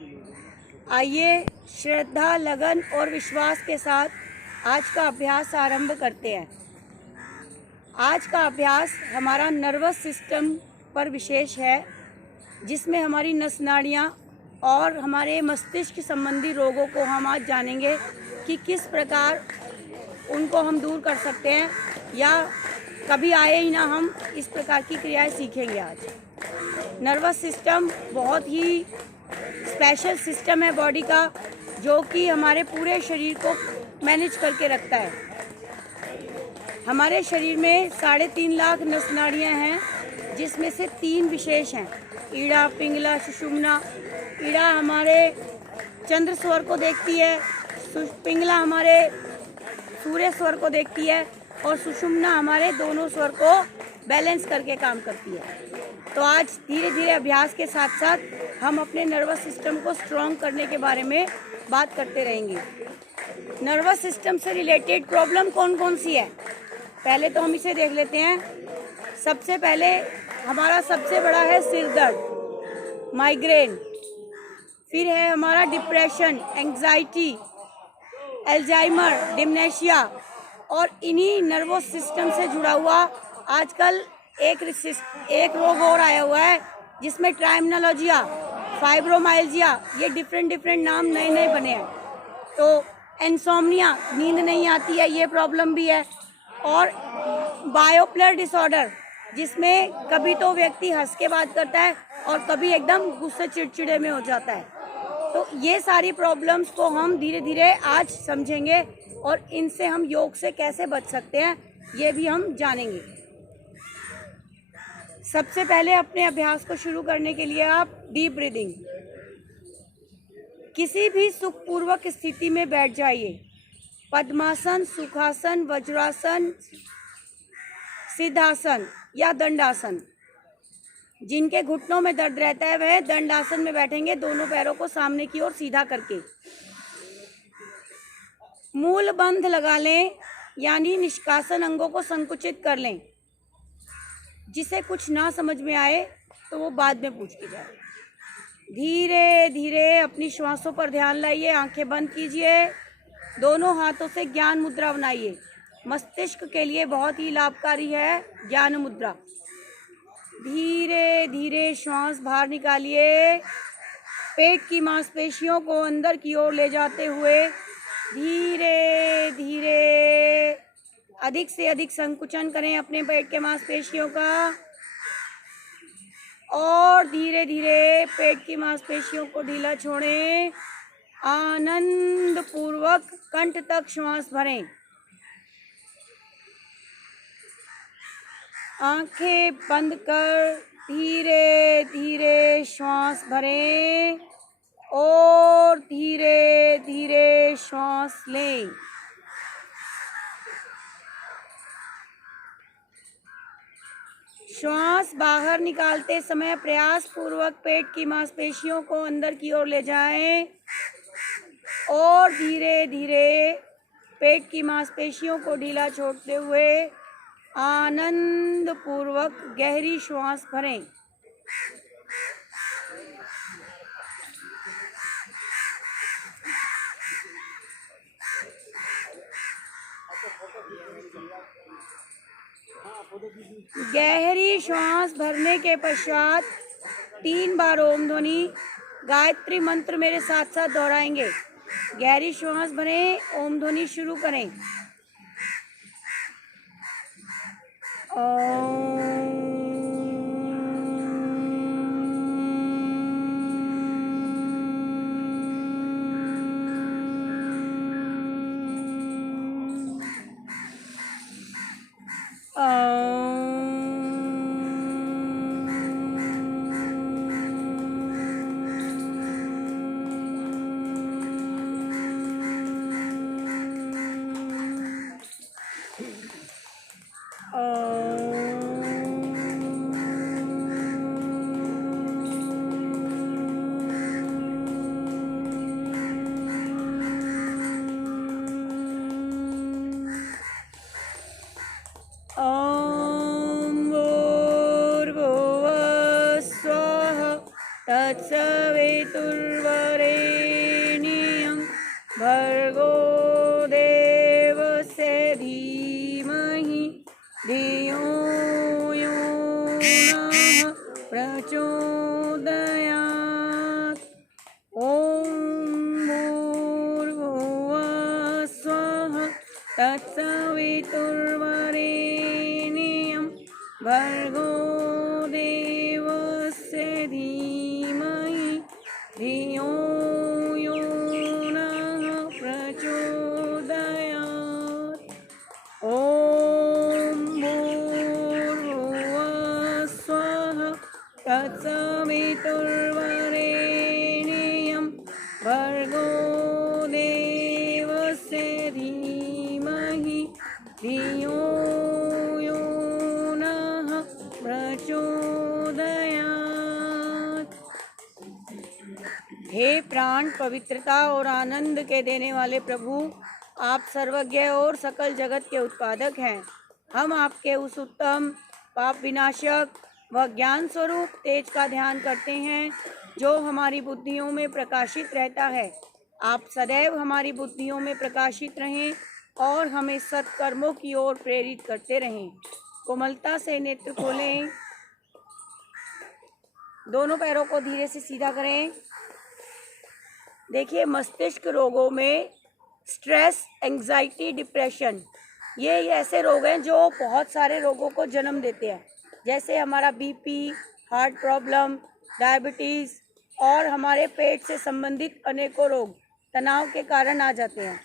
आइए श्रद्धा, लगन और विश्वास के साथ आज का अभ्यास आरंभ करते हैं। आज का अभ्यास हमारा नर्वस सिस्टम पर विशेष है, जिसमें हमारी नस नाड़ियाँ और हमारे मस्तिष्क संबंधी रोगों को हम आज जानेंगे कि किस प्रकार उनको हम दूर कर सकते हैं, या कभी आए ही ना हम इस प्रकार की क्रियाएं सीखेंगे आज। नर्वस सिस्टम बहुत ही स्पेशल सिस्टम है बॉडी का, जो कि हमारे पूरे शरीर को मैनेज करके रखता है। हमारे शरीर में 3.5 लाख नस नाड़ियाँ हैं, जिसमें से 3 विशेष हैं: ईड़ा, पिंगला, सुषुम्ना। ईड़ा हमारे चंद्र स्वर को देखती है, पिंगला हमारे सूर्य स्वर को देखती है, और सुषुम्ना हमारे दोनों स्वर को बैलेंस करके काम करती है। तो आज धीरे धीरे अभ्यास के साथ साथ हम अपने नर्वस सिस्टम को स्ट्रॉन्ग करने के बारे में बात करते रहेंगे। नर्वस सिस्टम से रिलेटेड प्रॉब्लम कौन कौन सी है, पहले तो हम इसे देख लेते हैं। सबसे पहले हमारा सबसे बड़ा है सिर दर्द, माइग्रेन। फिर है हमारा डिप्रेशन, एंग्जाइटी, अल्जाइमर, डिमेंशिया। और इन्हीं नर्वस सिस्टम से जुड़ा हुआ आजकल एक रोग और आया हुआ है, जिसमें ट्राइमेनोलॉजिया, फाइब्रोमाइल्जिया, ये डिफरेंट नाम नए बने हैं। तो इंसोम्निया, नींद नहीं आती है, ये प्रॉब्लम भी है। और बायोपोलर डिसऑर्डर, जिसमें कभी तो व्यक्ति हंस के बात करता है और कभी एकदम गुस्से चिड़चिड़े में हो जाता है। तो ये सारी प्रॉब्लम्स को हम धीरे धीरे आज समझेंगे, और इनसे हम योग से कैसे बच सकते हैं ये भी हम जानेंगे। सबसे पहले अपने अभ्यास को शुरू करने के लिए आप डीप ब्रीदिंग, किसी भी सुखपूर्वक स्थिति में बैठ जाइए। पद्मासन, सुखासन, वज्रासन, सिद्धासन या दंडासन। जिनके घुटनों में दर्द रहता है वह दंडासन में बैठेंगे, दोनों पैरों को सामने की ओर सीधा करके। मूल बंध लगा लें, यानी निष्कासन अंगों को संकुचित कर लें। जिसे कुछ ना समझ में आए तो वो बाद में पूछ के जाए। धीरे धीरे अपनी श्वासों पर ध्यान लाइए, आंखें बंद कीजिए, दोनों हाथों से ज्ञान मुद्रा बनाइए। मस्तिष्क के लिए बहुत ही लाभकारी है ज्ञान मुद्रा। धीरे धीरे श्वास बाहर निकालिए, पेट की मांसपेशियों को अंदर की ओर ले जाते हुए धीरे धीरे अधिक से अधिक संकुचन करें अपने पेट के मांसपेशियों का, और धीरे धीरे पेट की मांसपेशियों को ढीला छोड़ें। आनंद पूर्वक कंठ तक श्वास भरें। आंखें बंद कर धीरे धीरे श्वास भरें और धीरे धीरे श्वास लें। श्वास बाहर निकालते समय प्रयास पूर्वक पेट की मांसपेशियों को अंदर की ओर ले जाएं, और धीरे धीरे पेट की मांसपेशियों को ढीला छोड़ते हुए आनंद पूर्वक गहरी श्वास भरें। गहरी श्वास भरने के पश्चात 3 बार ओम ध्वनि गायत्री मंत्र मेरे साथ साथ दोहराएंगे। गहरी श्वास भरें, ओम ध्वनि शुरू करें। तत्सवितुर्वरेण्यं तत्सवितुर्वरेण्यं भर्गो देवस्य धीमहि धियो यो नः प्रचोदयात्। ॐ भूर्भुवः स्वः तत्सवितुर्वरेण्यं भर्गो देवस्य धीमहि धियो यो नः प्रचोदयात्। हे प्राण पवित्रता और आनंद के देने वाले प्रभु, आप सर्वज्ञ और सकल जगत के उत्पादक हैं। हम आपके उस उत्तम पाप विनाशक व ज्ञान स्वरूप तेज का ध्यान करते हैं जो हमारी बुद्धियों में प्रकाशित रहता है। आप सदैव हमारी बुद्धियों में प्रकाशित रहें और हमें सत्कर्मों की ओर प्रेरित करते रहें। कोमलता से नेत्र खोलें, दोनों पैरों को धीरे से सीधा करें। देखिए, मस्तिष्क रोगों में स्ट्रेस, एंजाइटी, डिप्रेशन, ये ऐसे रोग हैं जो बहुत सारे रोगों को जन्म देते हैं, जैसे हमारा बीपी, हार्ट प्रॉब्लम, डायबिटीज़ और हमारे पेट से संबंधित अनेकों रोग तनाव के कारण आ जाते हैं।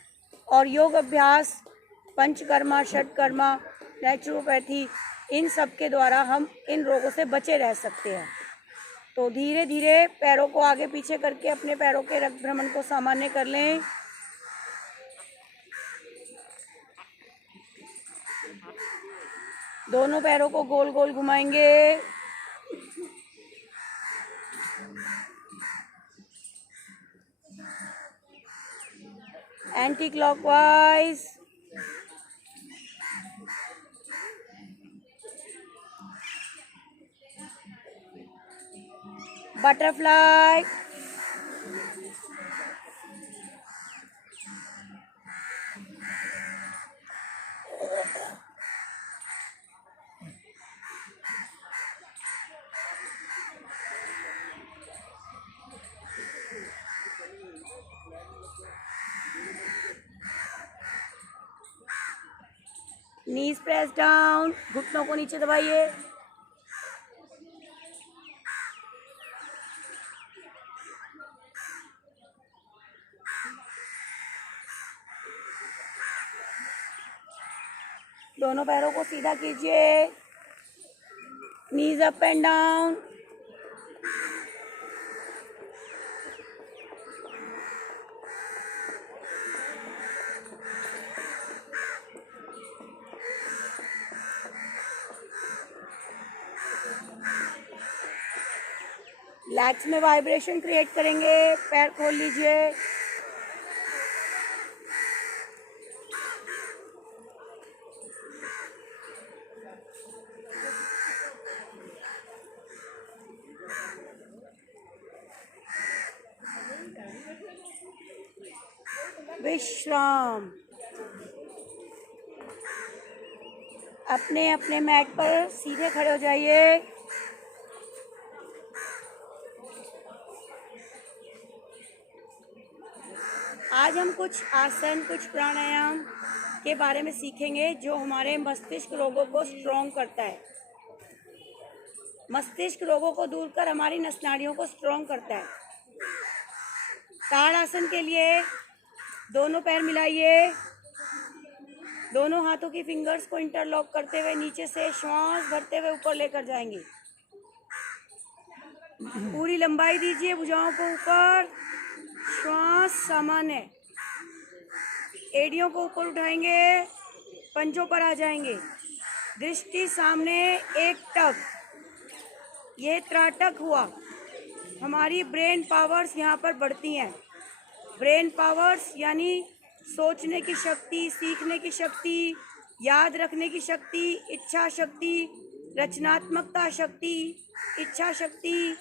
और योग अभ्यास, पंचकर्मा, षटकर्मा, नेचुरोपैथी, इन सब के द्वारा हम इन रोगों से बचे रह सकते हैं। तो धीरे धीरे पैरों को आगे पीछे करके अपने पैरों के रक्त भ्रमण को सामान्य कर लें। दोनों पैरों को गोल गोल घुमाएंगे। Anti clockwise. बटरफ्लाई। नीज प्रेस डाउन, घुटनों को नीचे दबाइए। दोनों पैरों को सीधा कीजिए। नीज अप एंड डाउन। लेग्स में वाइब्रेशन क्रिएट करेंगे। पैर खोल लीजिए। विश्राम। अपने अपने मैट पर सीधे खड़े हो जाइए। आज हम कुछ आसन, कुछ प्राणायाम के बारे में सीखेंगे जो हमारे मस्तिष्क रोगों को स्ट्रॉन्ग करता है। मस्तिष्क रोगों को दूर कर हमारी नस नाड़ियों को स्ट्रॉन्ग करता है। ताड़ासन के लिए दोनों पैर मिलाइए। दोनों हाथों की फिंगर्स को इंटरलॉक करते हुए नीचे से श्वास भरते हुए ऊपर लेकर जाएंगे। पूरी लंबाई दीजिए भुजाओं को ऊपर। श्वास सामान्य। एड़ियों को ऊपर उठाएंगे, पंजों पर आ जाएंगे। दृष्टि सामने, एक टक। ये त्राटक हुआ। हमारी ब्रेन पावर्स यहाँ पर बढ़ती हैं। ब्रेन पावर्स यानी सोचने की शक्ति, सीखने की शक्ति, याद रखने की शक्ति, इच्छा शक्ति, रचनात्मकता शक्ति, इच्छा शक्ति,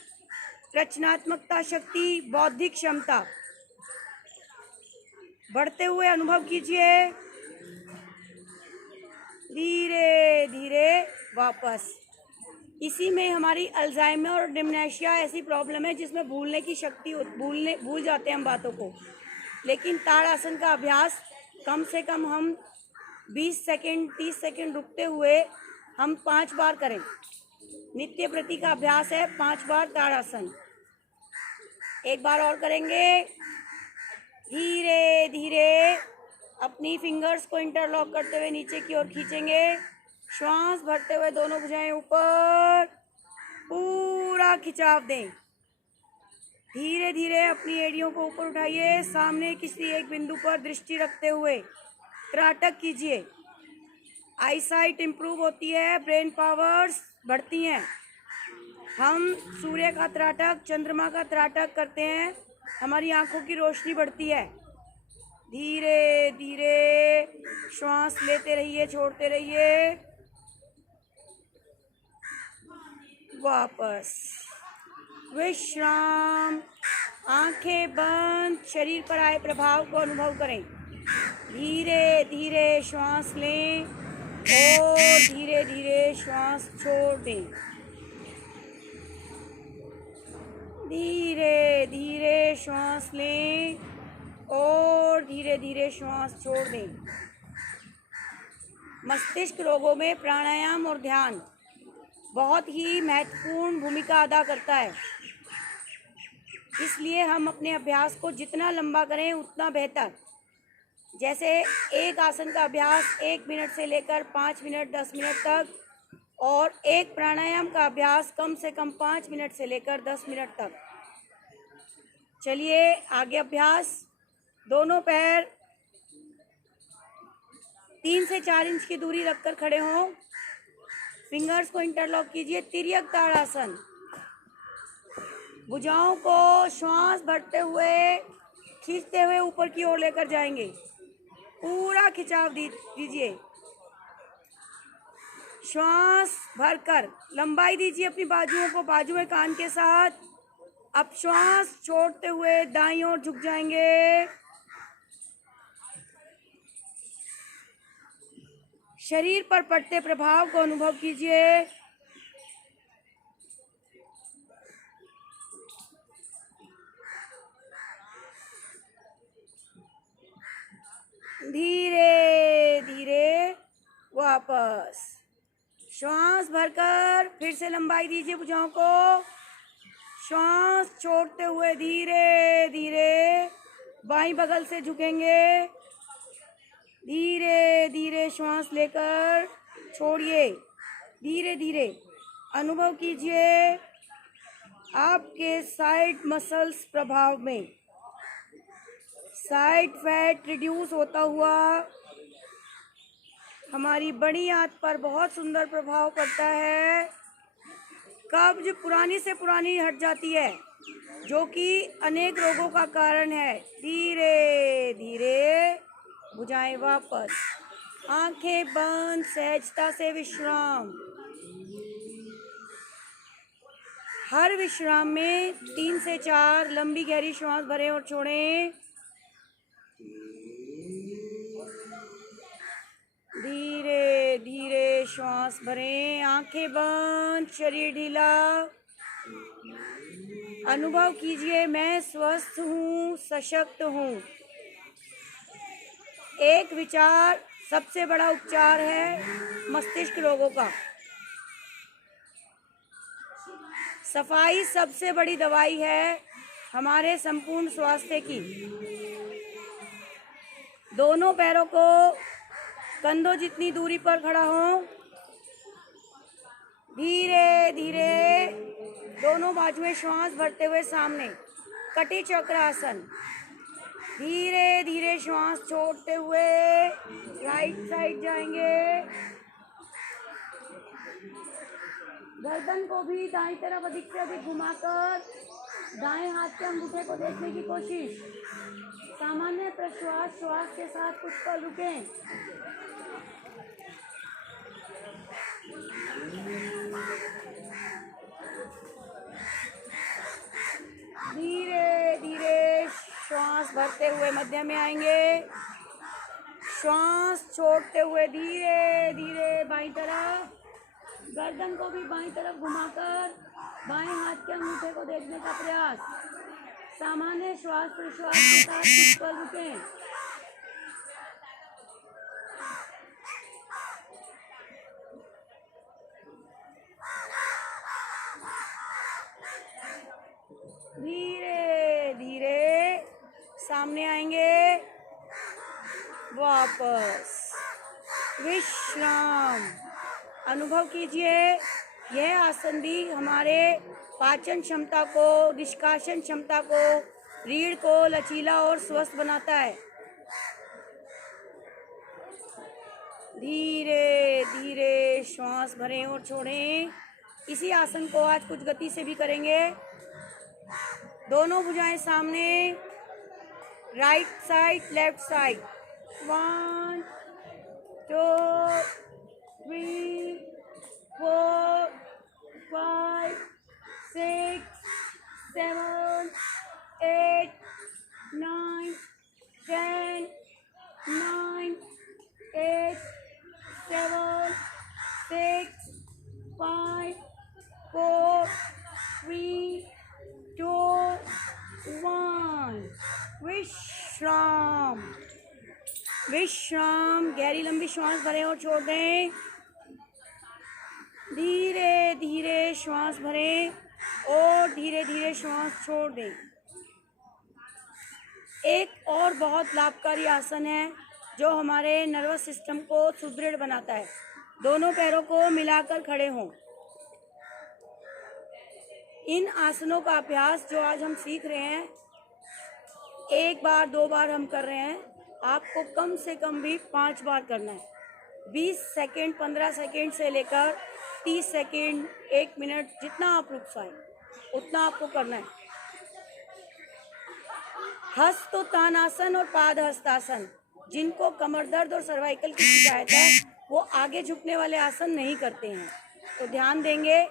रचनात्मकता शक्ति, बौद्धिक क्षमता बढ़ते हुए अनुभव कीजिए। धीरे धीरे वापस। इसी में हमारी अल्जाइमर और डिमेंशिया ऐसी प्रॉब्लम है जिसमें भूलने की शक्ति, भूल जाते हैं हम बातों को। लेकिन ताड़ासन का अभ्यास कम से कम हम 20 सेकंड 30 सेकंड रुकते हुए हम 5 बार करें। नित्य प्रति का अभ्यास है 5 बार ताड़ासन। एक बार और करेंगे। धीरे धीरे अपनी फिंगर्स को इंटरलॉक करते हुए नीचे की ओर खींचेंगे। श्वास भरते हुए दोनों भुजाएं ऊपर, पूरा खिंचाव दें। धीरे धीरे अपनी एड़ियों को ऊपर उठाइए। सामने किसी एक बिंदु पर दृष्टि रखते हुए त्राटक कीजिए। आई साइट इम्प्रूव होती है, ब्रेन पावर्स बढ़ती हैं। हम सूर्य का त्राटक, चंद्रमा का त्राटक करते हैं, हमारी आंखों की रोशनी बढ़ती है। धीरे धीरे श्वास लेते रहिए, छोड़ते रहिए। वापस विश्राम। आंखें बंद, शरीर पर आए प्रभाव को अनुभव करें। धीरे धीरे श्वास लें और धीरे धीरे श्वास छोड़ दें। धीरे धीरे श्वास लें और धीरे धीरे श्वास छोड़ दें। मस्तिष्क रोगों में प्राणायाम और ध्यान बहुत ही महत्वपूर्ण भूमिका अदा करता है। इसलिए हम अपने अभ्यास को जितना लंबा करें उतना बेहतर। जैसे एक आसन का अभ्यास 1 मिनट से लेकर 5 मिनट 10 मिनट तक, और एक प्राणायाम का अभ्यास कम से कम 5 मिनट से लेकर 10 मिनट तक। चलिए आगे अभ्यास। दोनों पैर 3 से 4 इंच की दूरी रखकर खड़े हों। फिंगर्स को इंटरलॉक कीजिए। तिर्यक ताड़ासन। भुजाओं को श्वास भरते हुए खींचते हुए ऊपर की ओर लेकर जाएंगे। पूरा खिंचाव दीजिए। श्वास भरकर लंबाई दीजिए अपनी बाजुओं को, बाजुएं कान के साथ। अब श्वास छोड़ते हुए दाईं ओर झुक जाएंगे। शरीर पर पड़ते प्रभाव को अनुभव कीजिए। धीरे धीरे वापस श्वास भरकर फिर से लंबाई दीजिए भुजाओं को। श्वास छोड़ते हुए धीरे धीरे बाईं बगल से झुकेंगे। धीरे धीरे श्वास लेकर छोड़िए। धीरे धीरे अनुभव कीजिए आपके साइड मसल्स प्रभाव में। साइड फैट रिड्यूस होता हुआ हमारी बड़ी आंत पर बहुत सुंदर प्रभाव पड़ता है। कब्ज पुरानी से पुरानी हट जाती है, जो कि अनेक रोगों का कारण है। धीरे धीरे भुजाएं वापस, आंखें बंद, सहजता से विश्राम। हर विश्राम में 3 से 4 लंबी गहरी श्वास भरें और छोड़ें। धीरे धीरे श्वास भरें, आंखें बंद, शरीर ढीला। अनुभव कीजिए मैं स्वस्थ हूँ, सशक्त हूँ। एक विचार सबसे बड़ा उपचार है मस्तिष्क रोगों का। सफाई सबसे बड़ी दवाई है हमारे संपूर्ण स्वास्थ्य की। दोनों पैरों को कंधों जितनी दूरी पर खड़ा हो। धीरे धीरे दोनों बाजुएं श्वास भरते हुए सामने, कटी चक्र आसन। धीरे धीरे श्वास छोड़ते हुए राइट साइड जाएंगे। गर्दन को भी दाईं तरफ अधिक से अधिक घुमाकर दाएं हाथ के अंगूठे को देखने की कोशिश। सामान्य प्रश्वास श्वास के साथ कुछ पल रुकें। धीरे धीरे श्वास भरते हुए मध्य में आएंगे। श्वास छोड़ते हुए धीरे धीरे बाईं तरफ, गर्दन को भी बाईं तरफ घुमाकर बाएं हाथ के अंगूठे को देखने का प्रयास। सामान्य श्वास प्रश्वास के साथ कुछ पल रुकें। सामने आएंगे, वापस विश्राम। अनुभव कीजिए, यह आसन भी हमारे पाचन क्षमता को, निष्कासन क्षमता को, रीढ़ को लचीला और स्वस्थ बनाता है। धीरे धीरे श्वास भरें और छोड़ें। इसी आसन को आज कुछ गति से भी करेंगे। दोनों भुजाएं सामने, राइट साइड लेफ्ट साइड। 1 2 3 4 5 6 7 8 9 10 9 8 7 6 5 4 3 2 1। विश्राम। विश्राम। गहरी लंबी श्वास भरें और छोड़ दें। धीरे धीरे श्वास भरें और धीरे धीरे श्वास छोड़ दें। एक और बहुत लाभकारी आसन है जो हमारे नर्वस सिस्टम को सुदृढ़ बनाता है। दोनों पैरों को मिलाकर खड़े हों। इन आसनों का अभ्यास जो आज हम सीख रहे हैं, 1 बार 2 बार हम कर रहे हैं, आपको कम से कम भी 5 बार करना है। 20 सेकेंड, 15 सेकेंड से लेकर 30 सेकेंड, 1 मिनट, जितना आप रुक पाए उतना आपको करना है। हस्तोत्थानासन और पाद हस्तासन, जिनको कमर दर्द और सर्वाइकल की शिकायत है, वो आगे झुकने वाले आसन नहीं करते हैं, तो ध्यान देंगे।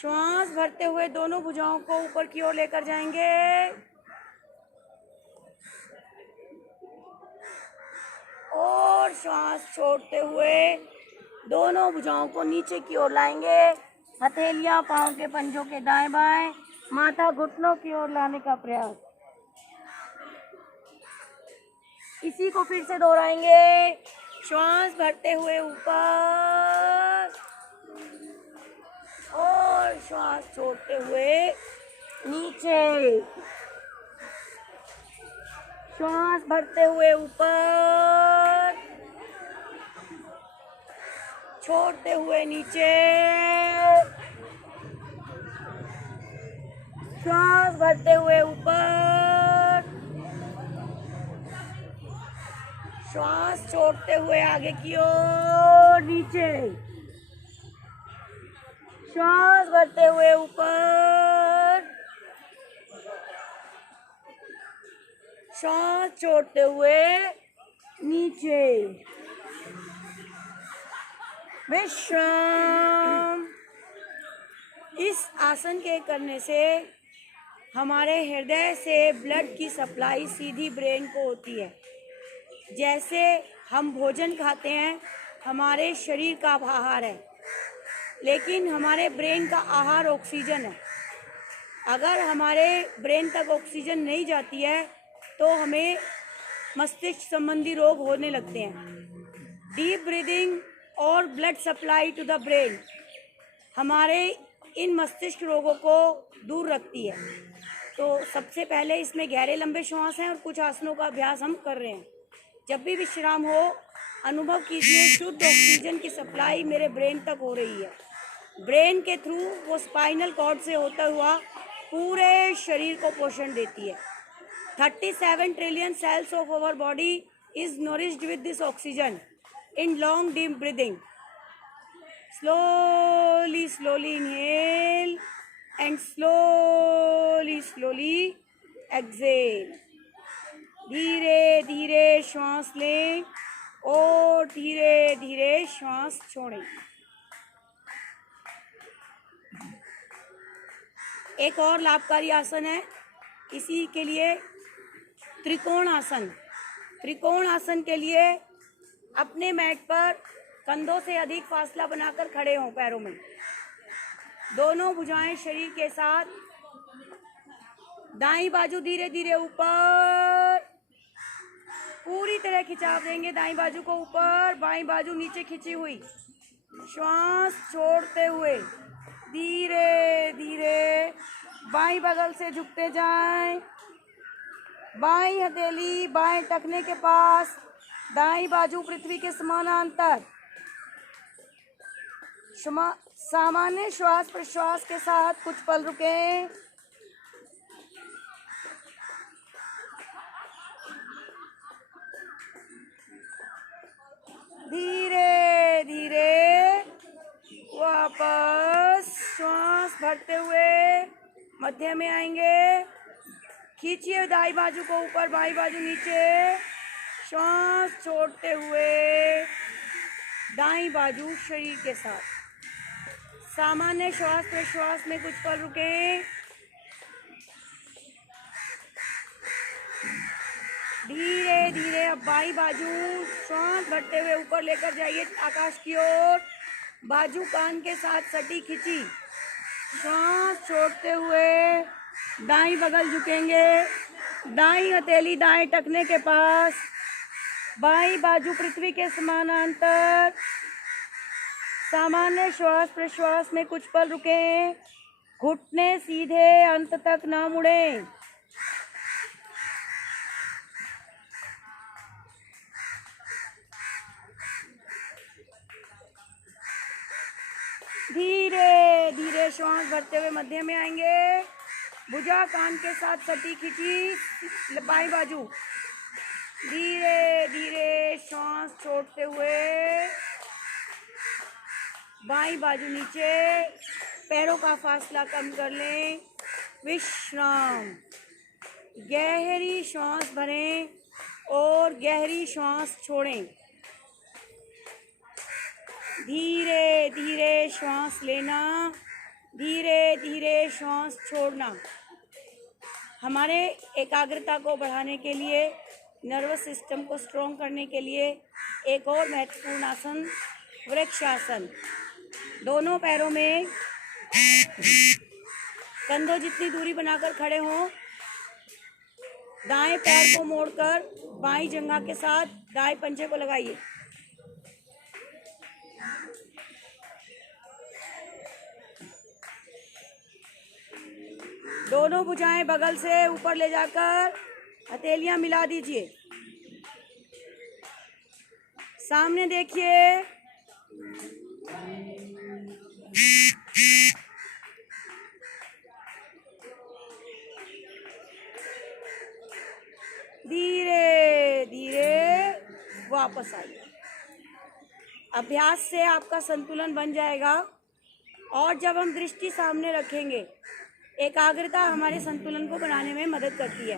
श्वास भरते हुए दोनों भुजाओं को ऊपर की ओर लेकर जाएंगे और श्वास छोड़ते हुए दोनों भुजाओं को नीचे की ओर लाएंगे। हथेलियां पांव के पंजों के दाएं बाएं, माथा घुटनों की ओर लाने का प्रयास। इसी को फिर से दोहराएंगे। श्वास भरते हुए ऊपर और श्वास छोड़ते हुए नीचे। श्वास भरते हुए ऊपर, छोड़ते हुए नीचे। श्वास भरते हुए ऊपर, श्वास छोड़ते हुए आगे की ओर नीचे। श्वास भरते हुए ऊपर, श्वास छोड़ते हुए नीचे। विश्राम। इस आसन के करने से हमारे हृदय से ब्लड की सप्लाई सीधी ब्रेन को होती है। जैसे हम भोजन खाते हैं, हमारे शरीर का आहार है, लेकिन हमारे ब्रेन का आहार ऑक्सीजन है। अगर हमारे ब्रेन तक ऑक्सीजन नहीं जाती है तो हमें मस्तिष्क संबंधी रोग होने लगते हैं। डीप ब्रीदिंग और blood supply to the brain हमारे इन मस्तिष्क रोगों को दूर रखती है। तो सबसे पहले इसमें गहरे लंबे श्वास हैं और कुछ आसनों का अभ्यास हम कर रहे हैं। जब भी विश्राम हो, अनुभव कीजिए शुद्ध ऑक्सीजन की सप्लाई मेरे ब्रेन तक हो रही है। ब्रेन के थ्रू वो स्पाइनल कॉर्ड से होता हुआ पूरे शरीर को पोषण देती है। 37 trillion cells of our body is nourished with this oxygen in long deep breathing. Slowly, slowly inhale and slowly, slowly exhale. धीरे धीरे श्वास लें और धीरे धीरे श्वास छोड़ें। एक और लाभकारी आसन है इसी के लिए, त्रिकोण आसन। त्रिकोण आसन के लिए अपने मैट पर कंधों से अधिक फासला बनाकर खड़े हों। पैरों में दोनों भुजाएं शरीर के साथ, दाईं बाजू धीरे धीरे ऊपर, पूरी तरह खिंचाव देंगे दाईं बाजू को ऊपर, बाईं बाजू नीचे खिंची हुई। श्वास छोड़ते हुए धीरे धीरे बाईं बगल से झुकते जाएं, बाईं हथेली बाएं टखने के पास, दाईं बाजू पृथ्वी के समानांतर। सामान्य श्वास प्रश्वास के साथ कुछ पल रुकें। धीरे धीरे वापस श्वास भरते हुए मध्य में आएंगे। खींचिए दाईं बाजू को ऊपर, बाईं बाजू नीचे। श्वास छोड़ते हुए दाईं बाजू शरीर के साथ। सामान्य श्वास प्रश्वास में कुछ पल रुकें। धीरे धीरे अब बाईं बाजू श्वास भरते हुए ऊपर लेकर जाइए आकाश की ओर। बाजू कान के साथ सटी खींची। श्वास छोड़ते हुए दाईं बगल झुकेंगे। दाईं हथेली दाएं टखने के पास, बाईं बाजू पृथ्वी के समानांतर। सामान्य श्वास प्रश्वास में कुछ पल रुकें। घुटने सीधे अंत तक ना मुड़ें। धीरे धीरे श्वास भरते हुए मध्य में आएंगे। भुजा कान के साथ सटी खींची बाईं बाजू। धीरे धीरे श्वास छोड़ते हुए बाईं बाजू नीचे। पैरों का फासला कम कर लें। विश्राम। गहरी श्वास भरें और गहरी श्वास छोड़ें। धीरे धीरे श्वास लेना, धीरे धीरे श्वास छोड़ना। हमारे एकाग्रता को बढ़ाने के लिए, नर्वस सिस्टम को स्ट्रॉन्ग करने के लिए एक और महत्वपूर्ण आसन वृक्षासन। दोनों पैरों में कंधों जितनी दूरी बनाकर खड़े हों। दाएं पैर को मोड़कर बाईं जंघा के साथ दाएं पंजे को लगाइए। दोनों भुजाएं बगल से ऊपर ले जाकर हथेलियां मिला दीजिए। सामने देखिए। धीरे धीरे वापस आइए। अभ्यास से आपका संतुलन बन जाएगा। और जब हम दृष्टि सामने रखेंगे, एकाग्रता हमारे संतुलन को बनाने में मदद करती है।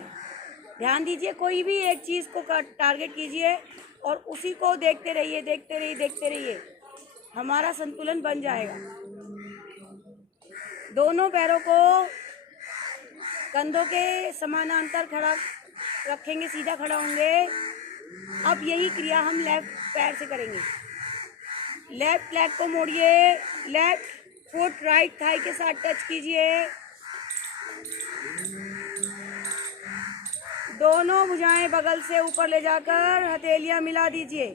ध्यान दीजिए, कोई भी एक चीज़ को टारगेट कीजिए और उसी को देखते रहिए, देखते रहिए, देखते रहिए। हमारा संतुलन बन जाएगा। दोनों पैरों को कंधों के समानांतर खड़ा रखेंगे, सीधा खड़ा होंगे। अब यही क्रिया हम लेफ्ट पैर से करेंगे। लेफ्ट लेग को मोड़िए। लेफ्ट फुट राइट थाई के साथ टच कीजिए। दोनों भुजाएं बगल से ऊपर ले जाकर हथेलियां मिला दीजिए।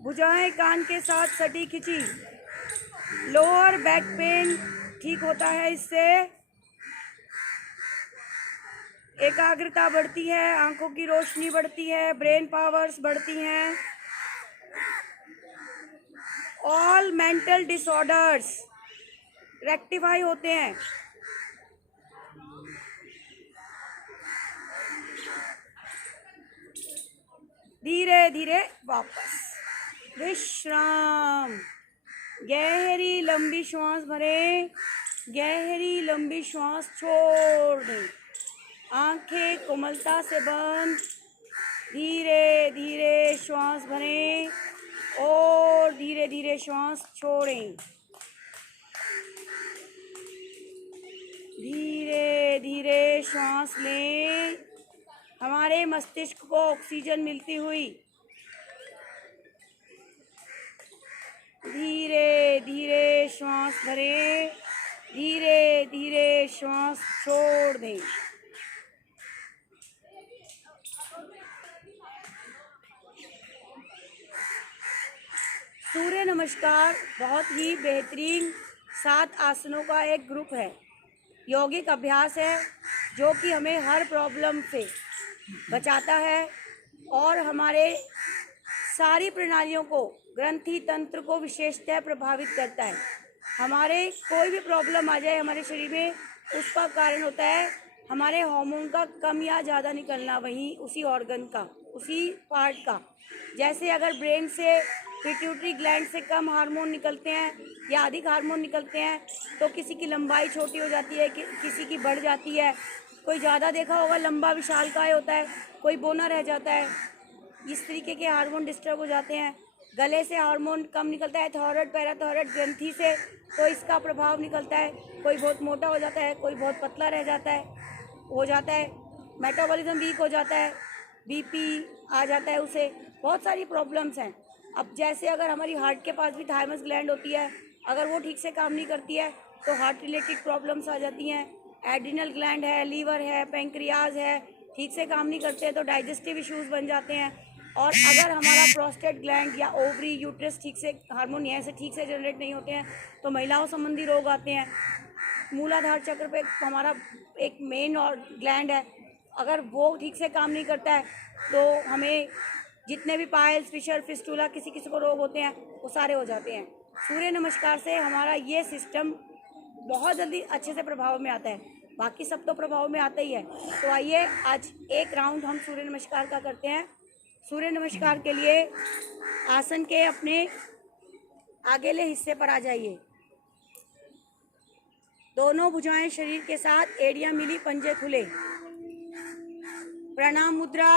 भुजाएं कान के साथ सटी खींची। लोअर बैक पेन ठीक होता है इससे। एकाग्रता बढ़ती है, आंखों की रोशनी बढ़ती है, ब्रेन पावर्स बढ़ती हैं। ऑल मेंटल डिसऑर्डर्स रेक्टिफाई होते हैं। धीरे धीरे वापस विश्राम। गहरी लंबी श्वास भरें, गहरी लंबी श्वास छोड़ दें। आंखें कोमलता से बंद। धीरे धीरे श्वास भरें और धीरे धीरे श्वास छोड़ें। धीरे धीरे श्वास लें। हमारे मस्तिष्क को ऑक्सीजन मिलती हुई। धीरे धीरे श्वास भरें, धीरे धीरे श्वास छोड़ दें। सूर्य नमस्कार बहुत ही बेहतरीन 7 आसनों का एक ग्रुप है। यौगिक अभ्यास है। जो कि हमें हर प्रॉब्लम से बचाता है और हमारे सारी प्रणालियों को, ग्रंथि तंत्र को विशेषतः प्रभावित करता है। हमारे कोई भी प्रॉब्लम आ जाए हमारे शरीर में, उसका कारण होता है हमारे हार्मोन का कम या ज़्यादा निकलना, वहीं उसी ऑर्गन का, उसी पार्ट का। जैसे अगर ब्रेन से, पिट्यूटरी ग्लैंड से कम हार्मोन निकलते हैं या अधिक हार्मोन निकलते हैं तो किसी की लंबाई छोटी हो जाती है, किसी की बढ़ जाती है। कोई ज़्यादा देखा होगा लंबा विशालकाय होता है, कोई बोना रह जाता है। इस तरीके के हार्मोन डिस्टर्ब हो जाते हैं। गले से हार्मोन कम निकलता है, थायराइड पैराथायराइड ग्रंथि से, तो इसका प्रभाव निकलता है। कोई बहुत मोटा हो जाता है, कोई बहुत पतला रह जाता है, मेटाबॉलिज्म वीक हो जाता है, बीपी आ जाता है उसे, बहुत सारी प्रॉब्लम्स हैं। अब जैसे अगर हमारी हार्ट के पास भी थाइमस ग्लैंड होती है, अगर वो ठीक से काम नहीं करती है तो हार्ट रिलेटेड प्रॉब्लम्स आ जाती हैं। एड्रिनल ग्लैंड है, लीवर है, पेंक्रियाज है, ठीक से काम नहीं करते तो डाइजेस्टिव इश्यूज बन जाते हैं। और अगर हमारा प्रोस्टेट ग्लैंड या ओवरी, यूट्रस ठीक से हार्मोन यहाँ से ठीक से जनरेट नहीं होते हैं तो महिलाओं संबंधी रोग आते हैं। मूलाधार चक्र पे हमारा एक मेन और ग्लैंड है, अगर वो ठीक से काम नहीं करता है तो हमें जितने भी पाइल्स, फिशर, फिस्टूला, किसी किसी को रोग होते हैं वो सारे हो जाते हैं। सूर्य नमस्कार से हमारा ये सिस्टम बहुत जल्दी अच्छे से प्रभाव में आता है। बाकी सब तो प्रभाव में आता ही है। तो आइए आज एक राउंड हम सूर्य नमस्कार का करते हैं। सूर्य नमस्कार के लिए आसन के अपने आगेले हिस्से पर आ जाइए। दोनों भुजाएं शरीर के साथ, एड़ियां मिली, पंजे खुले। प्रणाम मुद्रा।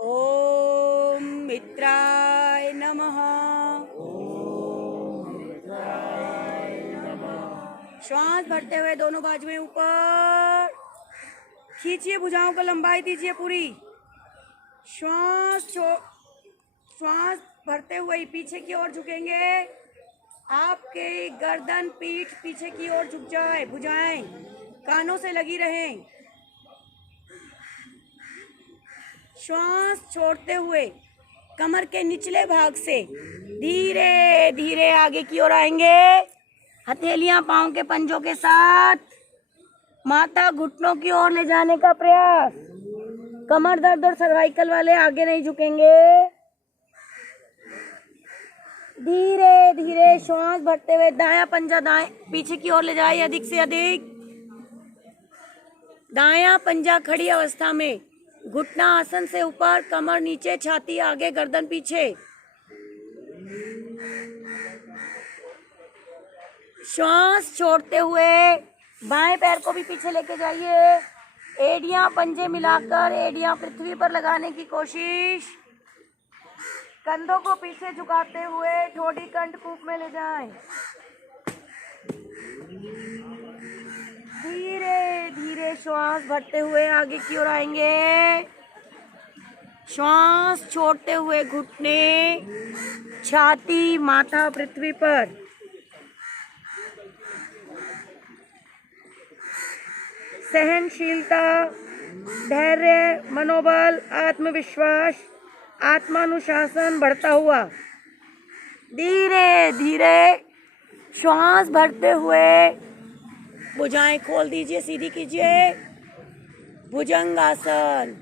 ओम मित्राय नमः। श्वास भरते हुए दोनों बाजुएं ऊपर खींचिए, भुजाओं को लंबाई दीजिए पूरी। श्वास भरते हुए पीछे की ओर झुकेंगे। आपके गर्दन, पीठ पीछे की ओर झुक जाए, भुजाएं कानों से लगी रहें। श्वास छोड़ते हुए कमर के निचले भाग से धीरे धीरे आगे की ओर आएंगे। हथेलियां पांव के पंजों के साथ, माथा घुटनों की ओर ले जाने का प्रयास। कमर दर्द और सर्वाइकल वाले आगे नहीं झुकेंगे। धीरे धीरे श्वास भरते हुए दायां पंजा दाएं पीछे की ओर ले जाइए, अधिक से अधिक। दायां पंजा खड़ी अवस्था में, घुटना आसन से ऊपर, कमर नीचे, छाती आगे, गर्दन पीछे। श्वास छोड़ते हुए बाएं पैर को भी पीछे लेके जाइए। एड़ियां पंजे मिलाकर एड़ियां पृथ्वी पर लगाने की कोशिश। कंधों को पीछे झुकाते हुए ठोड़ी कंठकूप में ले जाएं। धीरे धीरे श्वास भरते हुए आगे की ओर आएंगे। श्वास छोड़ते हुए घुटने, छाती, माथा पृथ्वी पर। सहनशीलता, धैर्य, मनोबल, आत्मविश्वास, आत्मानुशासन बढ़ता हुआ। धीरे धीरे श्वास भरते हुए भुजाएं खोल दीजिए, सीधी कीजिए, भुजंगासन।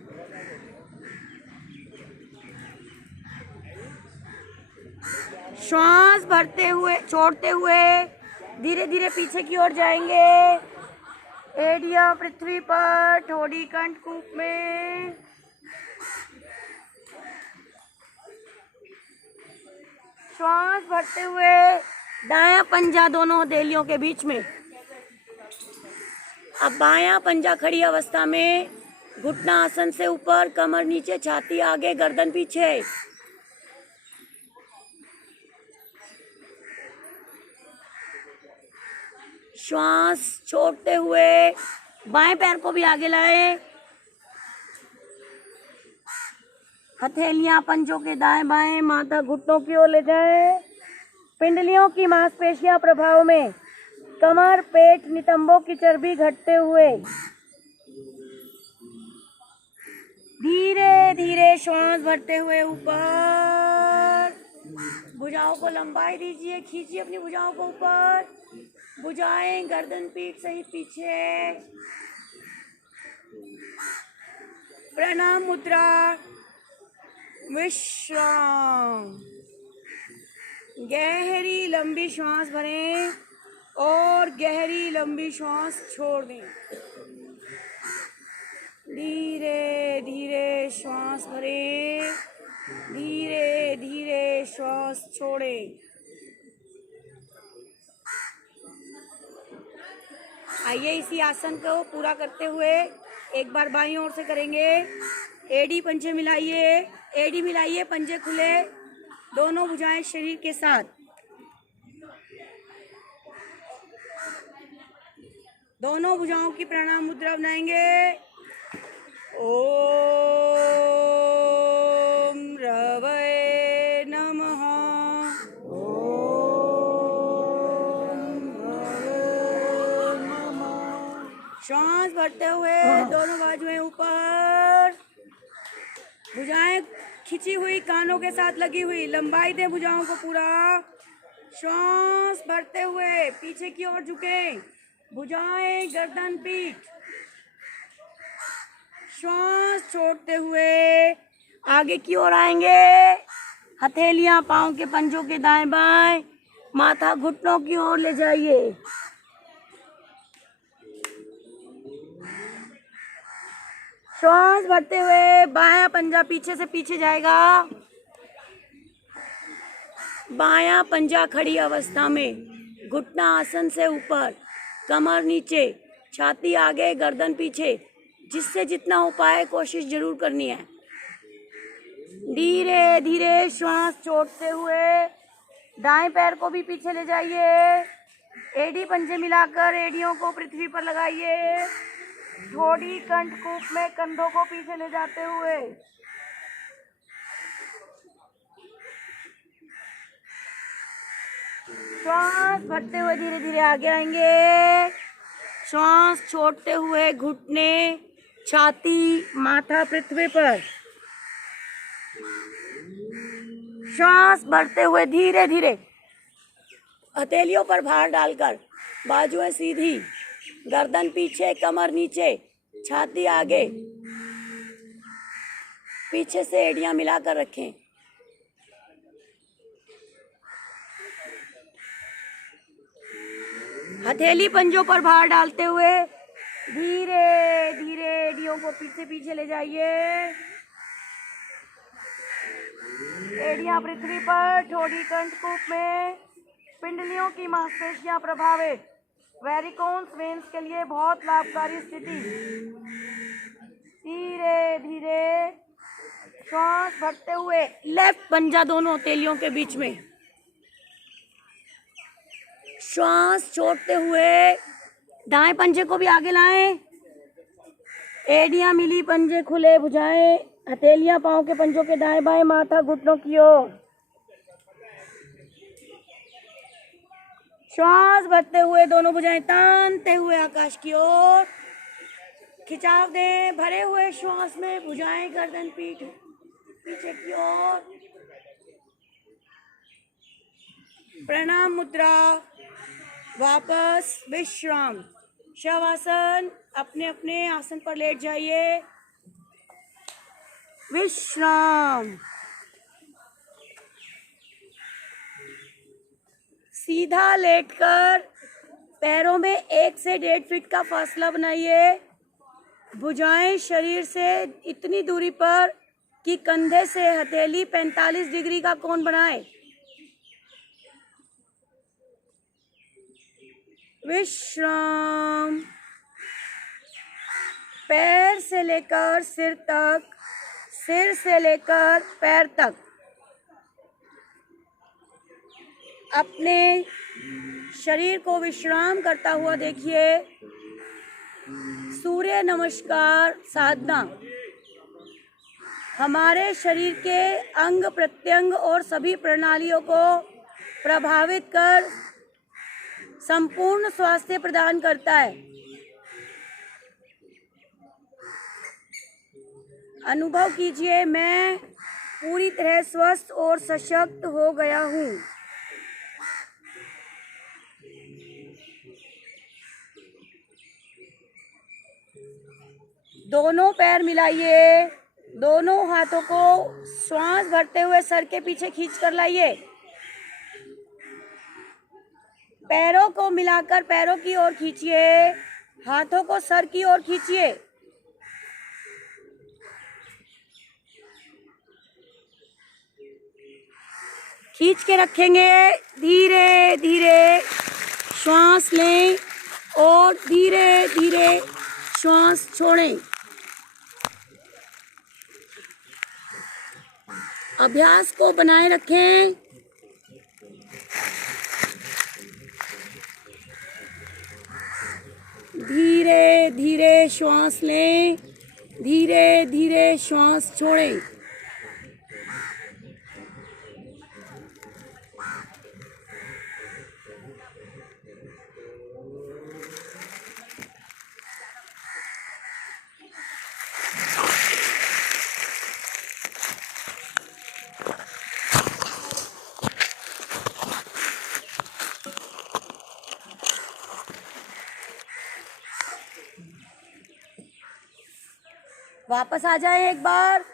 श्वास भरते हुए, छोड़ते हुए धीरे धीरे पीछे की ओर जाएंगे। एड़ियां पृथ्वी पर, ठोड़ी कंठकूप में। श्वास भरते हुए दायां पंजा दोनों हथेलियों के बीच में। अब बायां पंजा खड़ी अवस्था में, घुटना आसन से ऊपर, कमर नीचे, छाती आगे, गर्दन पीछे। श्वास छोड़ते हुए बाएं पैर को भी आगे लाएं। हथेलियां पंजों के दाएं बाएं, माथा घुटनों की ओर ले जाएं। पिंडलियों की मांसपेशियां प्रभाव में, कमर, पेट, नितंबों की चर्बी घटते हुए। धीरे धीरे श्वास भरते हुए ऊपर, भुजाओं को लंबाई दीजिए, खींचिए अपनी भुजाओं को ऊपर। भुजाएं गर्दन पीठ सहित पीछे। प्रणाम मुद्रा, विश्राम। गहरी लंबी श्वास भरें और गहरी लंबी श्वास छोड़ दें। धीरे धीरे श्वास भरें, धीरे धीरे श्वास छोड़ें। आइए इसी आसन को पूरा करते हुए एक बार बाईं ओर से करेंगे। एडी पंजे मिलाइए, एडी मिलाइए, पंजे खुले, दोनों भुजाएं शरीर के साथ। दोनों भुजाओं की प्रणाम मुद्रा बनाएंगे। ओम रवये नमः। श्वास भरते हुए दोनों बाजुएं ऊपर, भुजाएं खिंची हुई, कानों के साथ लगी हुई। लंबाई दें भुजाओं को पूरा। श्वास भरते हुए पीछे की ओर झुकें, भुजाएं गर्दन पीठ। श्वास छोड़ते हुए आगे की ओर आएंगे। हथेलियां पांव के पंजों के दाएं बाएं, माथा घुटनों की ओर ले जाइए। श्वास भरते हुए बायां पंजा पीछे से पीछे जाएगा। बायां पंजा खड़ी अवस्था में, घुटना आसन से ऊपर, कमर नीचे, छाती आगे, गर्दन पीछे। जिससे जितना हो पाए कोशिश जरूर करनी है। धीरे धीरे श्वास छोड़ते हुए दाएं पैर को भी पीछे ले जाइए। एडी पंजे मिलाकर एडियों को पृथ्वी पर लगाइए। थोड़ी कंठकूप में कंधों को पीछे ले जाते हुए श्वास भरते हुए धीरे धीरे आगे आएंगे। श्वास छोड़ते हुए घुटने, छाती, माथा पृथ्वी पर। श्वास भरते हुए धीरे धीरे हथेलियों पर भार डालकर बाजुएं सीधी, गर्दन पीछे, कमर नीचे, छाती आगे, पीछे से एड़ियां मिलाकर रखें। हथेली पंजों पर भार डालते हुए धीरे धीरे एड़ियों को पीछे पीछे ले जाइए। एड़ियां पृथ्वी पर, ठोड़ी कंठकूप में। पिंडलियों की मांसपेशियां प्रभावित, वेरिकोन्स वेन्स के लिए बहुत लाभकारी स्थिति। धीरे धीरे श्वास भरते हुए लेफ्ट पंजा दोनों हथेलियों के बीच में। श्वास छोड़ते हुए दाएं पंजे को भी आगे लाएं। एड़ियां मिली, पंजे खुले, भुजाएं, हथेलियां पांव के पंजों के दाएं बाएं, माथा घुटनों की ओर। श्वास भरते हुए दोनों भुजाएं तानते हुए आकाश की ओर। खिंचाव दें भरे हुए श्वास में, भुजाएं गर्दन पीठ पीछे की ओर। प्रणाम मुद्रा, वापस विश्राम। शवासन, अपने अपने आसन पर लेट जाइए। विश्राम। सीधा लेटकर पैरों में 1 से 1.5 फीट का फासला बनाइए। भुजाएं शरीर से इतनी दूरी पर कि कंधे से हथेली 45 डिग्री का कोण बनाए। विश्राम। पैर से लेकर सिर तक, सिर से लेकर पैर तक अपने शरीर को विश्राम करता हुआ देखिए। सूर्य नमस्कार साधना हमारे शरीर के अंग प्रत्यंग और सभी प्रणालियों को प्रभावित कर संपूर्ण स्वास्थ्य प्रदान करता है। अनुभव कीजिए, मैं पूरी तरह स्वस्थ और सशक्त हो गया हूँ। दोनों पैर मिलाइए, दोनों हाथों को श्वास भरते हुए सर के पीछे खींच कर लाइए। पैरों को मिलाकर पैरों की ओर खींचिए, हाथों को सर की ओर खींचिए। खींच के रखेंगे। धीरे धीरे श्वास लें और धीरे धीरे श्वास छोड़ें। अभ्यास को बनाए रखें। धीरे धीरे श्वास लें, धीरे धीरे श्वास छोड़ें। वापस आ जाएं एक बार।